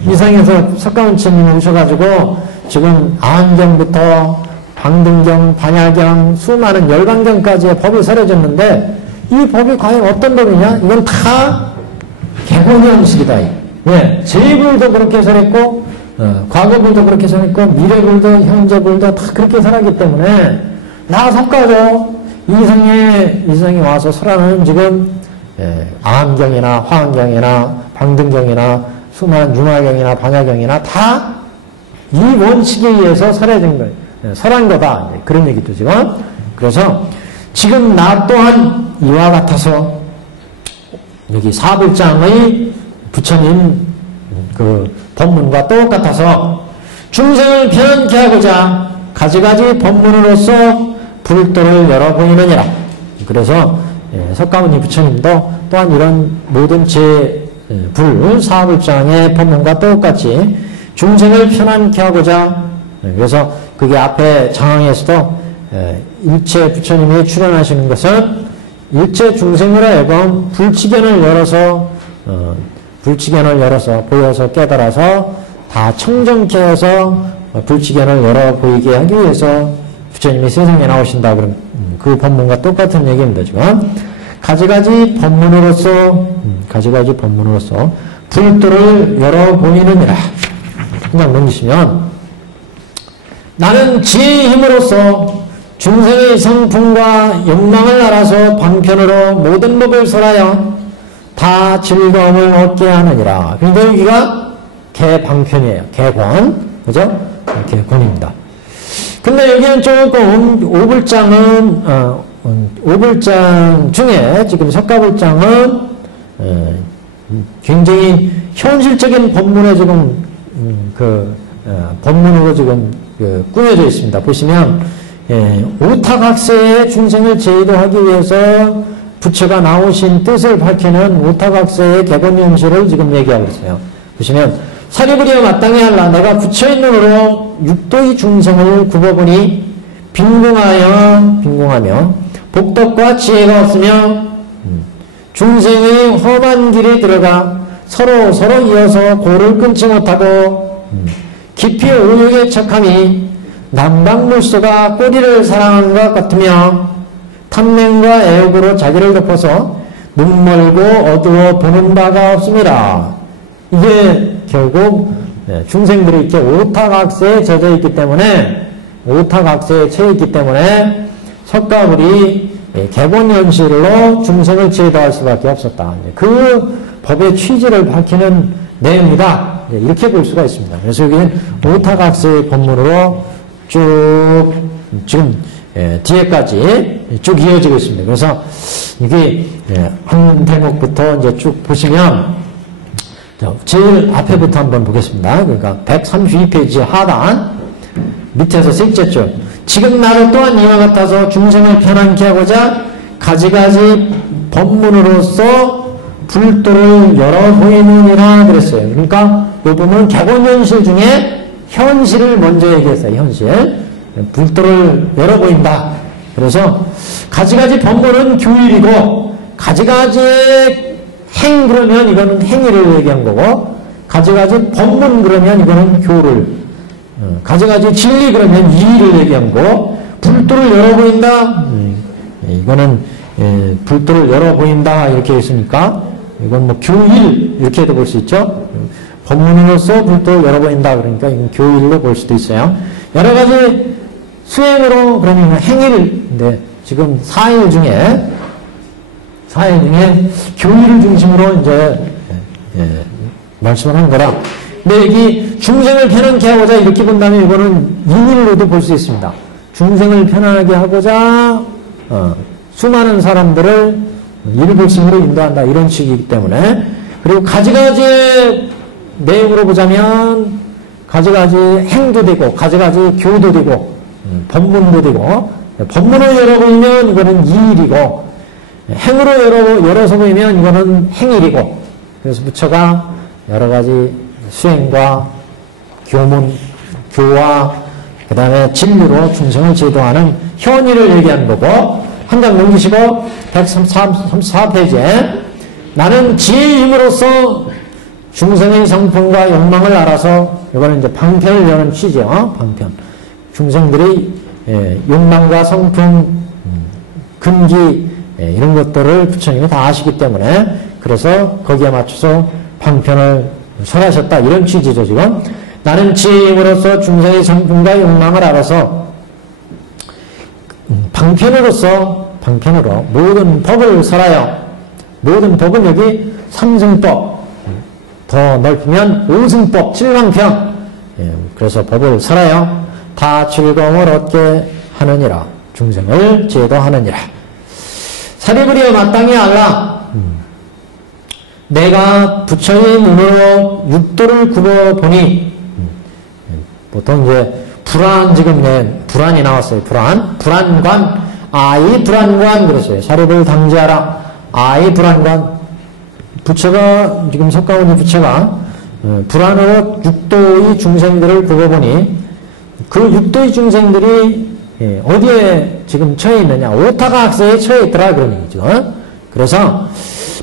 이 상에서 석가모니 부처님이 오셔가지고 지금 아한경부터 방등경, 반야경, 수많은 열반경까지의 법이 설해졌는데 이 법이 과연 어떤 법이냐? 이건 다 객원현실이다. 왜? 제불도 그렇게 설했고 과거불도 그렇게 설했고 미래불도 현재불도 다 그렇게 설하기 때문에 나 석가도 이 상에 와서 설하는 지금 아한경이나 화한경이나 방등경이나 수많은 융화경이나 반야경이나 다 이 원칙에 의해서 설해진 거예요. 설한 거다. 그런 얘기도 지금. 그래서 지금 나 또한 이와 같아서 여기 사불장의 부처님 그 법문과 똑같아서 중생을 편안케 하고자 가지가지 법문으로서 불도를 열어 보이느니라. 그래서 석가모니 부처님도 또한 이런 모든 사불장의 법문과 똑같이 중생을 편안케 하고자 그래서 그게 앞에 장항에서도 일체 부처님이 출연하시는 것은 일체 중생을 하여금 불치견을 열어서 보여서 깨달아서 다 청정케 해서 불치견을 열어 보이게 하기 위해서 부처님이 세상에 나오신다. 그럼 그 법문과 똑같은 얘기입니다. 지금 가지가지 법문으로서 불도를 열어 보이느니라. 그냥 넘기시면 나는 지혜의 힘으로써 중생의 성품과 욕망을 알아서 방편으로 모든 법을 설하여 다 즐거움을 얻게 하느니라. 그러니까 여기가 개방편이에요. 개권. 그죠? 개권입니다. 근데 여기는 조금 오불장 중에 지금 석가불장은 굉장히 현실적인 법문에 지금 법문으로 지금 꾸며져 있습니다. 보시면 오타각세의 중생을 제도하기 위해서 부처가 나오신 뜻을 밝히는 오타각세의 개본현실을 지금 얘기하고 있어요. 보시면 사리부리와 마땅히 할라 내가 부처의 눈으로 육도의 중생을 굽어보니 빈궁하며 복덕과 지혜가 없으며 중생의 험한 길에 들어가 서로 이어서 고를 끊지 못하고 깊이 오욕에 척함이 남방물소가 꼬리를 사랑하는 것 같으며 탐맹과 애욕으로 자기를 덮어서 눈멀고 어두워 보는 바가 없습니다. 이게 결국 중생들이 이렇게 오타각세에 젖어 있기 때문에, 오타각세에 처해 있기 때문에 석가불이 개본현실로 중생을 제도할 수밖에 없었다. 그 법의 취지를 밝히는 내용이다. 이렇게 볼 수가 있습니다. 그래서 여기는 오타각세의 본문으로 쭉 지금 뒤에까지 쭉 이어지고 있습니다. 그래서 이게 한 대목부터 이제 쭉 보시면 제일 앞에부터 한번 보겠습니다. 그러니까 132페이지 하단 밑에서 셋째 줄. 지금 나를 또한 이와 같아서 중생을 편안케 하고자 가지가지 법문으로서 불도를 열어 보이느니라 그랬어요. 그러니까 이 부분은 개본현실 중에 현실을 먼저 얘기했어요. 현실. 불도를 열어 보인다. 그래서 가지가지 법문은 교일이고 가지가지 행 그러면 이거는 행위를 얘기한 거고 가지가지 법문 그러면 이거는 교를 가지가지 진리 그러면 이의를 얘기한 거고 불도를 열어 보인다. 이거는 불도를 열어 보인다 이렇게 했으니까 이건 뭐 교일 이렇게도 볼 수 있죠. 법문으로서 불도를 열어 보인다 그러니까 이건 교일로 볼 수도 있어요. 여러 가지 수행으로 그러면 행위를 근데 지금 4일 중에 교일을 중심으로 이제 말씀을 한 거라. 근데 여기 중생을 편안케 하고자 이렇게 본다면 이거는 인일로도 볼 수 있습니다. 중생을 편안하게 하고자 수많은 사람들을 일불심으로 인도한다 이런 식이기 때문에 그리고 가지가지 내용으로 보자면 가지가지 행도 되고 가지가지 교도 되고 법문도 되고 법문으로 열어보이면 이거는 이일이고 행으로 열어서 보이면 이거는 행일이고 그래서 부처가 여러 가지 수행과 교문, 교화 그 다음에 진리로 중생을 제도하는 현의를 얘기하는 거고 한 장 넘기시고 134페이지에 나는 지혜의 힘으로써 중생의 성품과 욕망을 알아서 이거는 이제 방편을 여는 취지요. 방편. 중생들이 욕망과 성품, 근기 이런 것들을 부처님이 다 아시기 때문에 그래서 거기에 맞춰서 방편을 설하셨다 이런 취지죠. 지금 나는 지혜의 힘으로써 중생의 성품과 욕망을 알아서 방편으로 모든 법을 설하여 모든 법은 여기 삼승법 더 넓히면 오승법 7방편 그래서 법을 설하여 다 즐거움을 얻게 하느니라 중생을 제도하느니라 사리부리여 마땅히 알라 내가 부처의 눈으로 육도를 굽어보니 보통 이제 불안 지금 불안이 나왔어요. 불안관 아이 불안관 그랬어요. 사립을 당지하라 아이 불안관 부처가 지금 석가모니 부처가 불안으로 육도의 중생들을 굽어보니 그 육도의 중생들이 어디에 지금 처해 있느냐 오타각세에 처해 있더라 그런 얘기죠. 그래서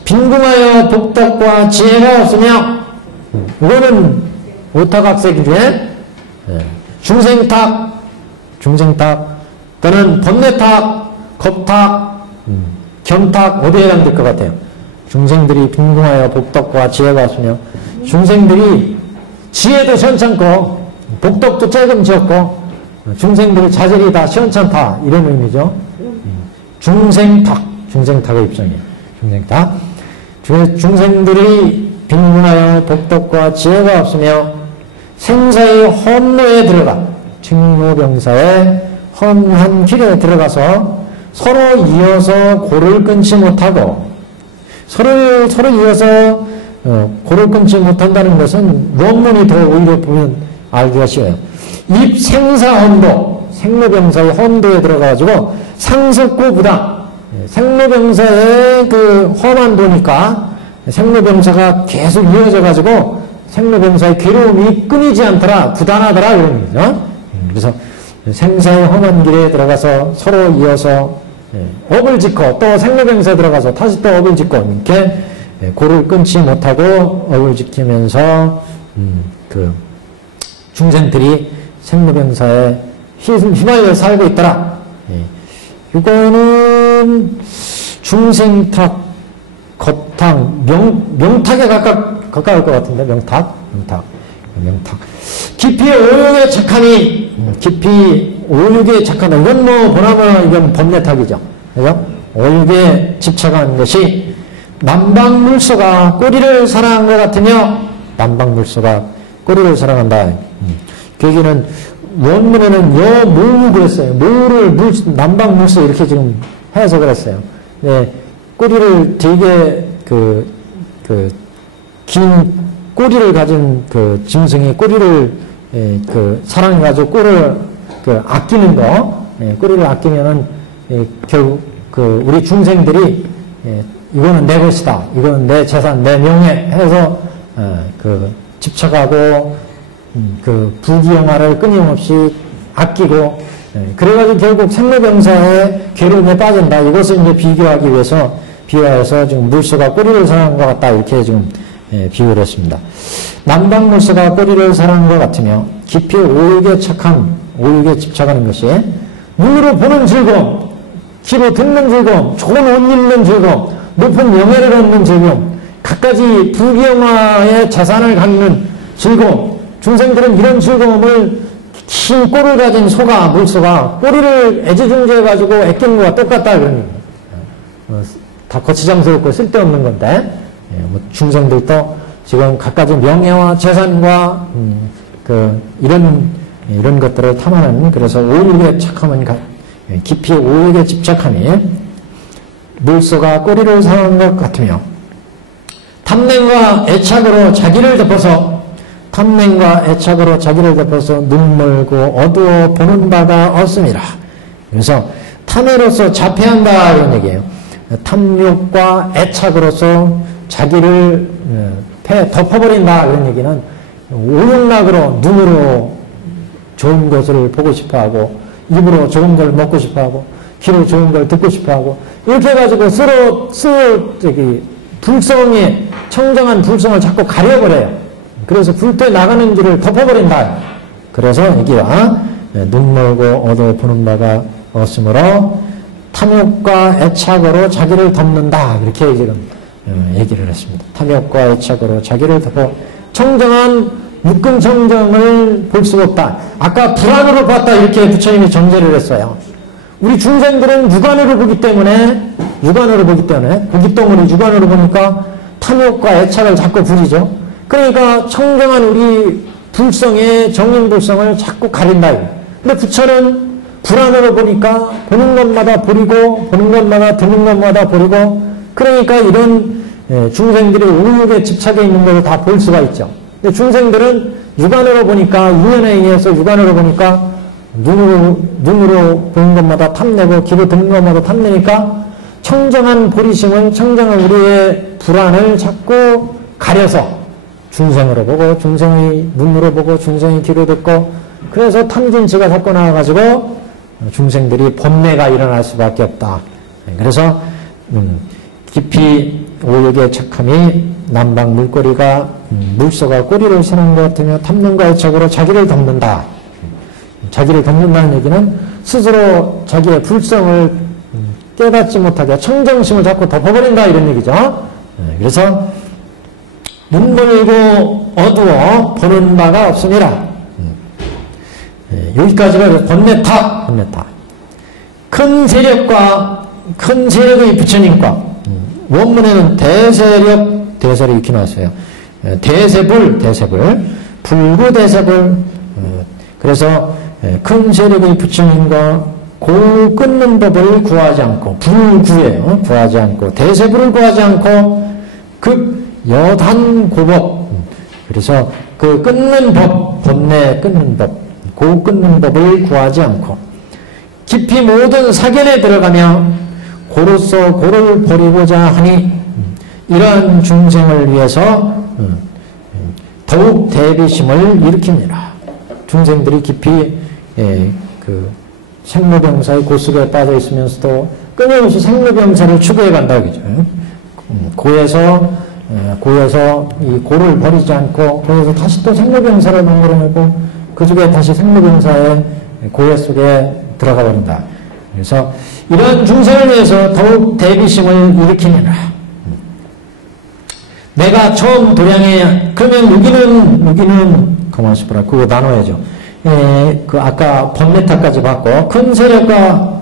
빈궁하여 복덕과 지혜가 없으며 이거는 오타각세 중에 중생탁 또는 번뇌탁 겁탁 경탁 어디에 해당될 것 같아요? 중생들이 빈궁하여 복덕과 지혜가 없으며 중생들이 지혜도 시원찮고 복덕도 조금 지었고 중생들의 자질이 다 시원찮다 이런 의미죠. 중생탁의 입장이에요. 중생들이 빈궁하여 복덕과 지혜가 없으며 생사의 험로에 들어가 칭노병사의 험한 길에 들어가서 서로 이어서 고를 끊지 못하고 서로 이어서 고를 끊지 못한다는 것은 원문이 더 오히려 보면 알기가 쉬워요. 입 생사험도 생로병사의 험도에 들어가가지고 상습고 부당 생로병사의 그 험한 도니까 생로병사가 계속 이어져가지고 생로병사의 괴로움이 끊이지 않더라 부단하더라 이런 얘기죠. 그래서 생사의 험한 길에 들어가서 서로 이어서 업을 짓고 또 생로병사에 들어가서 다시 또 업을 짓고 이렇게 고를 끊지 못하고 업을 지키면서 그 중생들이 생로병사에 휘말려 살고 있더라. 이거는 중생탁, 겁탁, 명탁에 가까울 것 같은데 명탁. 명탁. 깊이 오육에 착하니, 깊이 오육에 착하다. 이건 뭐, 보나마나 이건 법례탁이죠. 그죠? 오육에 집착한 것이 남방물소가 꼬리를 사랑한 것 같으며, 남방물소가 꼬리를 사랑한다. 그 얘기는 원문에는 여모우 그랬어요. 모우를 남방물소 이렇게 지금 해서 그랬어요. 네, 꼬리를 되게 긴 꼬리를 가진 그 짐승이 꼬리를 사랑해가지고 꼬리를 아끼는 거, 꼬리를 아끼면은 결국 우리 중생들이 이거는 내 것이다, 이거는 내 재산, 내 명예 해서 집착하고 부귀영화를 끊임없이 아끼고 그래가지고 결국 생로병사의 괴로움에 빠진다. 이것을 이제 비교하기 위해서 비유해서 지금 물소가 꼬리를 사랑한 것 같다 이렇게 지금 비유를 했습니다. 남방물소가 꼬리를 사랑한 것 같으며 깊이 오육에 집착하는 것이 눈으로 보는 즐거움, 귀로 듣는 즐거움, 좋은 옷 입는 즐거움, 높은 명예를 얻는 즐거움, 갖가지 부귀영화의 재산을 갖는 즐거움. 중생들은 이런 즐거움을 긴 꼴을 가진 물소가 꼬리를 애지중지해가지고 애끼는 것과 똑같다 그런 얘기예요. 다 거치장스럽고 쓸데없는 건데 중생들도 지금 갖가지 명예와 재산과 이런 것들을 탐하는, 그래서 오육에 착하면 깊이 오육에 집착하니 물소가 꼬리를 사랑한 것 같으며 탐냄과 애착으로 자기를 덮어서 눈멀고 어두워 보는 바가 없음이라. 그래서 탐해로서 자폐한다 이런 얘기예요. 탐욕과 애착으로서 자기를 덮어버린다 그런 얘기는 오욕락으로 눈으로 좋은 것을 보고 싶어하고 입으로 좋은 걸 먹고 싶어하고 귀로 좋은 걸 듣고 싶어하고 이렇게 해가지고 서로 불성에 청정한 불성을 자꾸 가려버려요. 그래서 불때 나가는 길을 덮어버린다. 그래서 여기와 눈멀고 어두워 보는 바가 없으므로 탐욕과 애착으로 자기를 덮는다. 이렇게 지금 얘기를 했습니다. 탐욕과 애착으로 자기를 덮어 청정한 묶은 청정을 볼 수가 없다. 아까 불안으로 봤다 이렇게 부처님이 정제를 했어요. 우리 중생들은 육안으로 보기 때문에 고깃덩어리 육안으로 보니까 탐욕과 애착을 자꾸 부리죠. 그러니까 청정한 우리 불성의 정인불성을 자꾸 가린다. 근데 부처는 불안으로 보니까 보는 것마다 버리고 보는 것마다 듣는 것마다 버리고, 그러니까 이런 중생들이 오육에 집착해 있는 것을 다 볼 수가 있죠. 근데 중생들은 육안으로 보니까 우연에 의해서 육안으로 보니까 눈으로 보는 것마다 탐내고 귀로 듣는 것마다 탐내니까 청정한 보리심은 청정한 우리의 불안을 자꾸 가려서 중생으로 보고 중생의 눈으로 보고 중생의 귀로 듣고, 그래서 탐진치가 자꾸 나와가지고 중생들이 번뇌가 일어날 수밖에 없다. 그래서 깊이 오육에 착함이 남방 물꼬리가 물소가 꼬리를 세는 것 같으며 탐능과 애착으로 자기를 덮는다. 자기를 덮는다는 얘기는 스스로 자기의 불성을 깨닫지 못하게 청정심을 자꾸 덮어버린다 이런 얘기죠. 그래서 눈멀고 어두워 보는 바가 없으니라. 여기까지가 번뇌탑. 큰 세력의 부처님과 원문에는 대세력 이렇게 나왔어요. 대세불 불구대세불. 그래서 큰 세력의 부처님과 고 끊는 법을 구하지 않고, 불구예요. 구하지 않고 대세불을 구하지 않고 여단고법. 그래서 그 끊는 법, 번뇌 끊는 법, 고 끊는 법을 구하지 않고 깊이 모든 사견에 들어가며 고로서 고를 버리고자 하니 이러한 중생을 위해서 더욱 대비심을 일으킵니다. 중생들이 깊이 생로병사의 고속에 빠져 있으면서도 끊임없이 생로병사를 추구해 간다고 그러죠. 고에서 이 고를 버리지 않고 고에서 다시 또 생로병사를 만들어내고 그 중에 다시 생로병사의 고해 속에 들어가 버린다. 그래서 이런 중생을 위해서 더욱 대비심을 일으키느라 내가 처음 도량에, 그러면 여기는, 가만있어 보라. 그거 나눠야죠. 그 아까 번뇌타까지 봤고, 큰 세력과,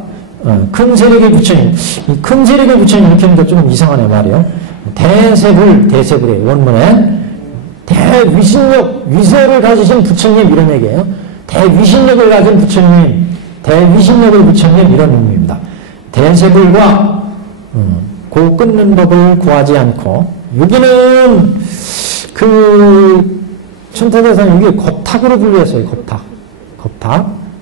큰 세력의 부처님. 이 큰 세력의 부처님 이렇게 하니까 좀 이상하네, 말이요. 대세불이에요. 원문에. 대위신력, 위세를 가지신 부처님 이런 얘기예요. 대위신력을 가진 부처님, 대위신력의 부처님 이런 의미입니다. 대세불과 고 끊는 법을 구하지 않고, 여기는 그 천태대사는 여기 겁탁으로 분류했어요. 겁탁.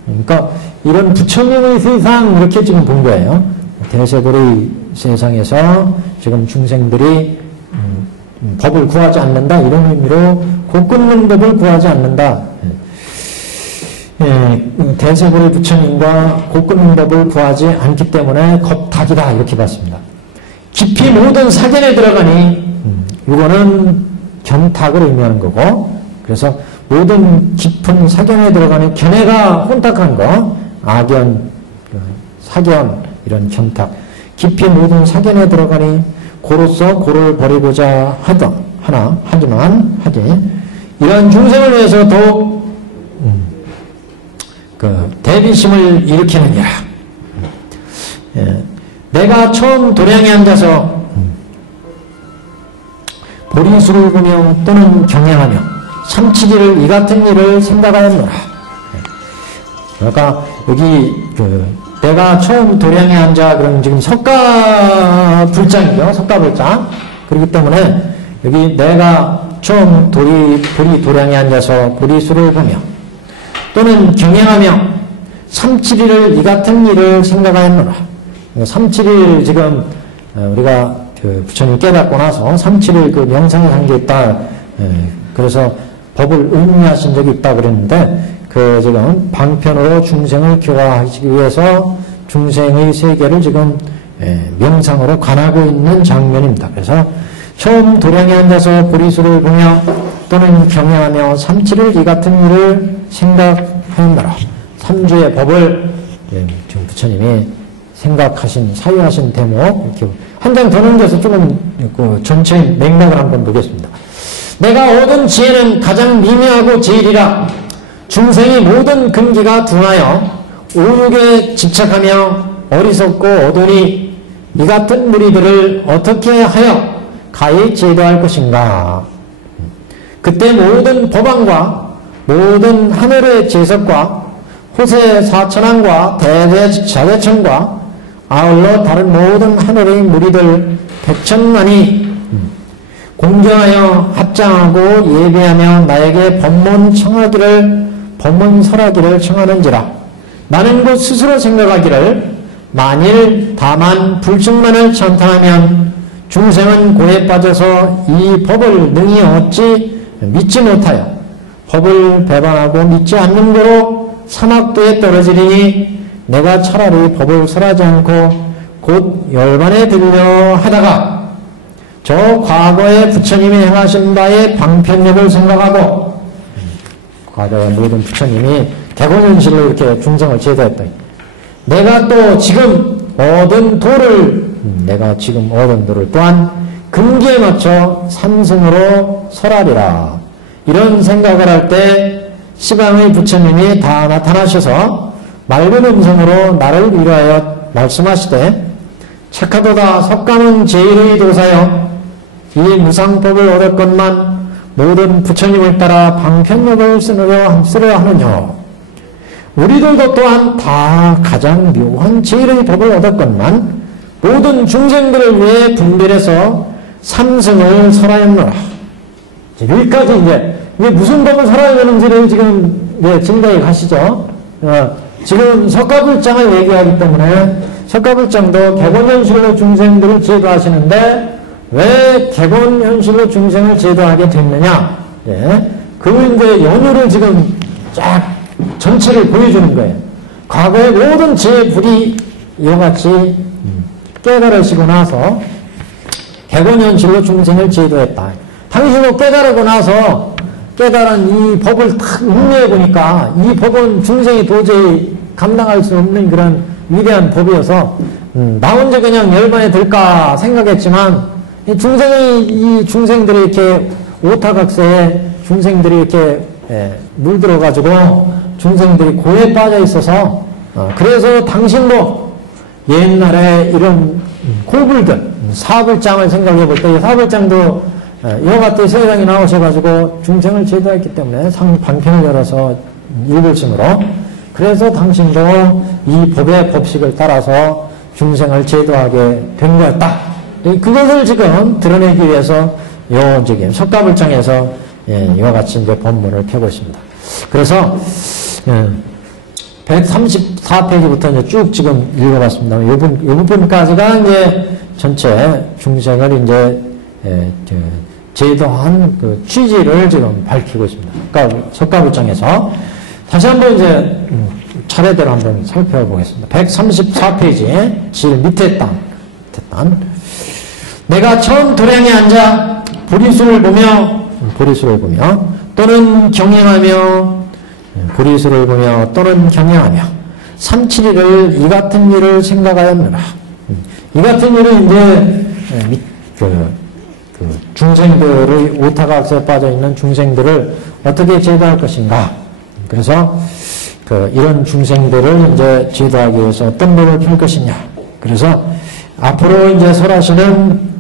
그러니까 이런 부처님의 세상 이렇게 지금 본 거예요. 대세불의 세상에서 지금 중생들이 법을 구하지 않는다 이런 의미로 고 끊는 법을 구하지 않는다. 대세불의 부처님과 고 끊는 법을 구하지 않기 때문에 겁탁이다 이렇게 봤습니다. 깊이 모든 사견에 들어가니 이거는 견탁을 의미하는 거고, 그래서 모든 깊은 사견에 들어가는 견해가 혼탁한 거, 악견, 사견 이런 견탁, 깊이 모든 사견에 들어가니 고로서 고를 버리고자 하지만 이런 중생을 위해서 더욱 그 대비심을 일으키느니라. 내가 처음 도량에 앉아서 보리수를 보며 또는 경향하며 삼치기를 이 같은 일을 생각하였노라. 그러니까 여기 내가 처음 도량에 앉아, 그럼 지금 석가불장이죠. 석가불장. 그렇기 때문에 여기 내가 처음 보리 도량에 앉아서 보리수를 보며 또는 경향하며 삼칠일을 이 같은 일을 생각하였노라. 삼칠일 지금 우리가 그 부처님 깨닫고 나서 삼칠일 그 명상을 한 게 있다. 그래서 법을 의미하신 적이 있다 그랬는데, 그 지금 방편으로 중생을 교화하기 위해서 중생의 세계를 지금 명상으로 관하고 있는 장면입니다. 그래서 처음 도량에 앉아서 보리수를 보며 또는 경향하며 삼칠일 이 같은 일을 생각하였노라. 삼주의 법을 지금 부처님이 생각하신, 사유하신 대목, 이렇게 한 장 더 넘겨서 조금 그 전체의 맥락을 한번 보겠습니다. 내가 얻은 지혜는 가장 미미하고 제일이라. 중생이 모든 근기가 둔하여 오욕에 집착하며 어리석고 어두니 이 같은 무리들을 어떻게 하여 가히 제도할 것인가. 그때 모든 법왕과 모든 하늘의 제석과 호세 사천왕과 대제자대천과 아울러 다른 모든 하늘의 무리들 백천만이 공경하여 합장하고 예배하며 나에게 법문 설하기를 청하는지라. 나는 곧 스스로 생각하기를 만일 다만 불증만을 찬탄하면 중생은 고에 빠져서 이 법을 능히 얻지 믿지 못하여 법을 배반하고 믿지 않는 거로 사막도에 떨어지리니 내가 차라리 법을 설하지 않고 곧 열반에 들려 하다가 저 과거에 부처님이 행하신 바의 방편력을 생각하고, 과거의 모든 부처님이 대공연실로 이렇게 중생을 제도했다. 내가 지금 얻은 도를 또한 근기에 맞춰 삼승으로 설하리라. 이런 생각을 할 때 시방의 부처님이 다 나타나셔서 맑은 음성으로 나를 위로하여 말씀하시되, 착하도다 석가는 제일의 도사여 이 무상법을 얻었건만 모든 부처님을 따라 방편력을 쓰려 하느냐. 우리들도 또한 다 가장 묘한 제일의 법을 얻었건만 모든 중생들을 위해 분별해서 삼승을 설하였노라. 여기까지 이제 무슨 법을 설해야 되는지를 지금 증거에 가시죠. 지금 석가불장을 얘기하기 때문에 석가불장도 객원현실로 중생들을 제도하시는데 왜 객원현실로 중생을 제도하게 됐느냐? 그 이제 연유를 지금 쫙 전체를 보여주는 거예요. 과거의 모든 제불이 이와 같이 깨달으시고 나서 객원현실로 중생을 제도했다. 당신도 깨달으고 나서 깨달은 이 법을 탁 음미해 보니까 이 법은 중생이 도저히 감당할 수 없는 그런 위대한 법이어서 나 혼자 그냥 열반에 들까 생각했지만 이 중생들이 이렇게 오타각세에 중생들이 이렇게 물들어가지고 중생들이 고에 빠져 있어서 그래서 당신도 옛날에 이런 고불들 사불장을 생각해 볼 때 사불장도 이와 같은 세상에 나오셔가지고 중생을 제도했기 때문에 방편을 열어서 일불승으로 그래서 당신도 이 법의 법식을 따라서 중생을 제도하게 된 거였다. 그것을 지금 드러내기 위해서 저기 석가불장에서 이와 같이 이제 법문을 펴고 있습니다. 그래서 134페이지부터 이제 쭉 지금 읽어봤습니다. 이 부분까지가 이제 전체 중생을 이제 제도한 그 취지를 지금 밝히고 있습니다. 그러니까 석가불장에서 다시 한번 이제 차례대로 한번 살펴보겠습니다. 134페이지 제일 밑에 단 내가 처음 도량에 앉아 보리수를 보며 또는 경영하며 보리수를 보며 또는 경영하며 3-7일을 이 같은 일을 생각하였느라. 이 같은 일은 이제 중생들의 오타각세에 빠져있는 중생들을 어떻게 제도할 것인가. 그래서 이런 중생들을 이제 제도하기 위해서 어떤 법을 펼 것이냐. 그래서 앞으로 이제 설하시는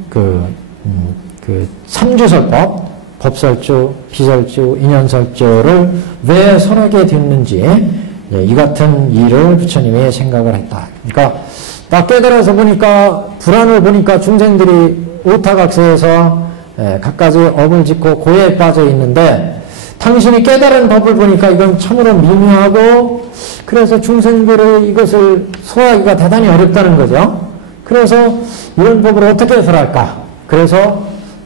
삼주설법, 법설주, 비설주, 인연설주를 왜 설하게 됐는지 이 같은 일을 부처님이 생각을 했다. 그러니까 딱 깨달아서 보니까 불안을 보니까 중생들이 오타각세에서 갖가지 업을 짓고 고해에 빠져 있는데 당신이 깨달은 법을 보니까 이건 참으로 미묘하고 그래서 중생들의 이것을 소화하기가 대단히 어렵다는 거죠. 그래서 이런 법을 어떻게 설할까? 그래서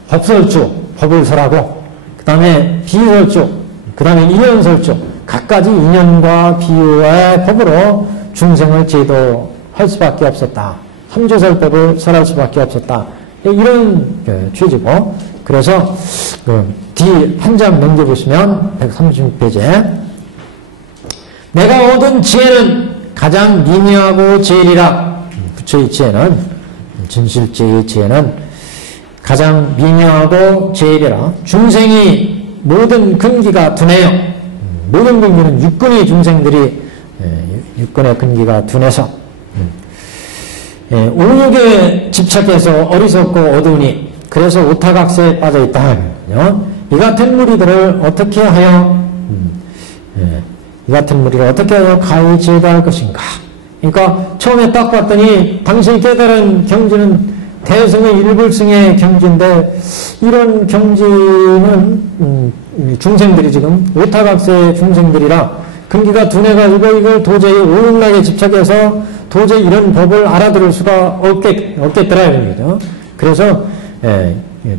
법설주, 법을 설하고 그 다음에 비설주, 그 다음에 인연설주 각가지 인연과 비유의 법으로 중생을 제도할 수밖에 없었다. 삼주설법을 설할 수밖에 없었다. 이런 취지고 그래서 뒤 한 장 넘겨보시면 136페이지에 내가 얻은 지혜는 가장 미묘하고 제일이라. 부처의 지혜는 진실제의 지혜는 가장 미묘하고 제일이라. 중생이 모든 근기가 둔해요. 모든 근기는 육근의 중생들이 육근의 근기가 둔해서 오욕에 집착해서 어리석고 어두우니 그래서 오타각세에 빠져있다. 이 같은 무리들을 어떻게 하여 이 같은 무리를 어떻게 하여 가히 제도할 것인가. 그러니까 처음에 딱 봤더니 당신이 깨달은 경지는 대승의 일불승의 경지인데 이런 경지는 중생들이 지금 오타각세의 중생들이라 근기가 둔해가지고 이걸 도저히 오욕락에 집착해서 도저히 이런 법을 알아들을 수가 없겠더라 이런 거죠. 그래서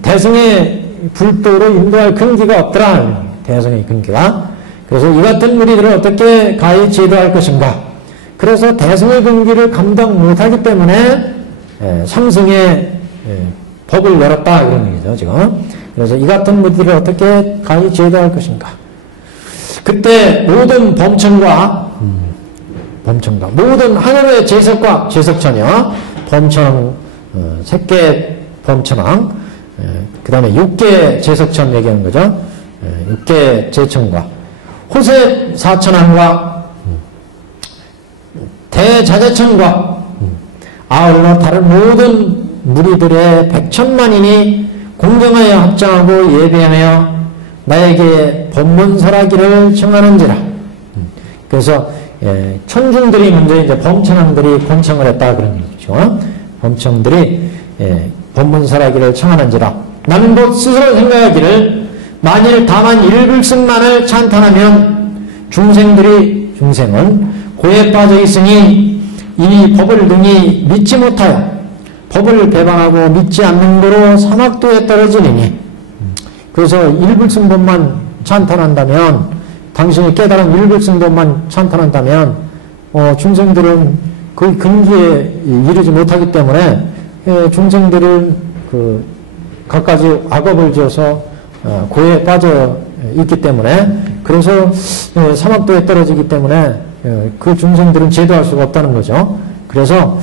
대승의 불도로 인도할 근기가 없더라. 대승의 근기가. 그래서 이 같은 무리들을 어떻게 가히 제도할 것인가. 그래서 대승의 근기를 감당 못하기 때문에 삼승의 법을 열었다 이런 얘기죠 지금. 그래서 이 같은 무리들을 어떻게 가히 제도할 것인가. 그때 모든 범천과 모든 하늘의 제석과 제석천여 범천 색계 범천왕 그 다음에 육계 제석천 얘기하는 거죠. 육계 제천과 호세 사천왕과 대자재천과 아울러 다른 모든 무리들의 100천만인이 공경하여 합장하고 예배하며 나에게 법문설하기를 청하는지라. 그래서 천중들이 먼저 이제 범천왕들이 권청을 했다 그런 얘기죠. 범천들이 법문설하기를 청하는지라. 나는 곧 스스로 생각하기를 만일 다만 일불승만을 찬탄하면 중생은 고에 빠져 있으니 이 법을 능히 믿지 못하여 법을 배반하고 믿지 않는 거로 사막도에 떨어지느니. 그래서 일불승법만 찬탄한다면 당신이 깨달은 일불승법만 찬탄한다면 중생들은 그 근기에 이르지 못하기 때문에 중생들은 갖가지 악업을 지어서 고에 빠져 있기 때문에 그래서 사막도에 떨어지기 때문에 그 중생들은 제도할 수가 없다는 거죠. 그래서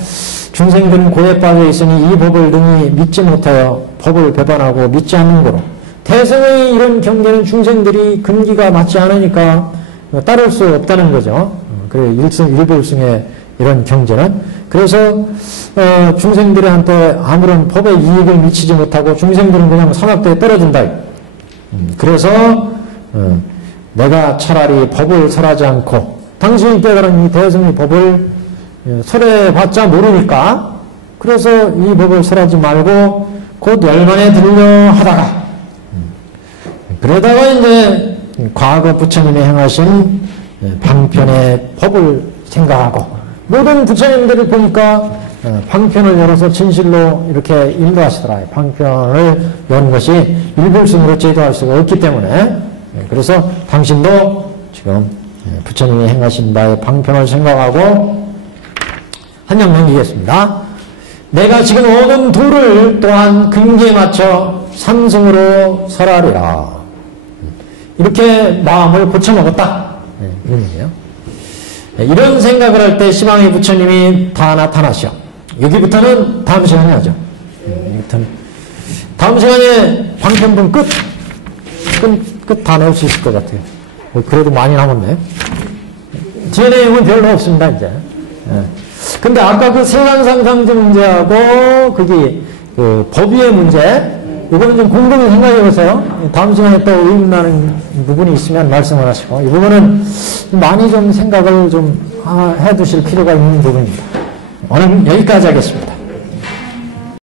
중생들은 고에 빠져 있으니 이 법을 능히 믿지 못하여 법을 배반하고 믿지 않는 거로. 태승의 이런 경계는 중생들이 근기가 맞지 않으니까 따를 수 없다는 거죠. 그래 일불승의 이런 경제는. 그래서 중생들한테 아무런 법의 이익을 미치지 못하고 중생들은 그냥 사막도에 떨어진다. 그래서 내가 차라리 법을 설하지 않고 당신이 깨달은 이 대승의 법을 설해봤자 모르니까 그래서 이 법을 설하지 말고 곧 열반에 들려 하다가 그러다가 이제 과거 부처님이 행하신 방편의 법을 생각하고 모든 부처님들을 보니까 방편을 열어서 진실로 이렇게 인도하시더라. 방편을 여는 것이 일불승으로 제도할 수가 없기 때문에 그래서 당신도 지금 부처님이 행하신 바의 방편을 생각하고 한영 넘기겠습니다. 내가 지금 오는 도를 또한 근기에 맞춰 삼승으로 설하리라. 이렇게 마음을 고쳐먹었다. 이런 얘기예요. 이런 생각을 할 때 시방의 부처님이 다 나타나셔. 여기부터는 다음 시간에 하죠. 여기부터는 다음 시간에 방편분 끝 다 내올 수 있을 것 같아요. 그래도 많이 남았네. 뒤에 내용은 별로 없습니다, 이제. 근데 아까 그 세간상상제 문제하고 거기 그 법위의 문제, 이거는 좀 곰곰이 생각해 보세요. 다음 시간에 또 의문나는 부분이 있으면 말씀을 하시고, 이 부분은 많이 좀 생각을 좀 해 두실 필요가 있는 부분입니다. 오늘 여기까지 하겠습니다.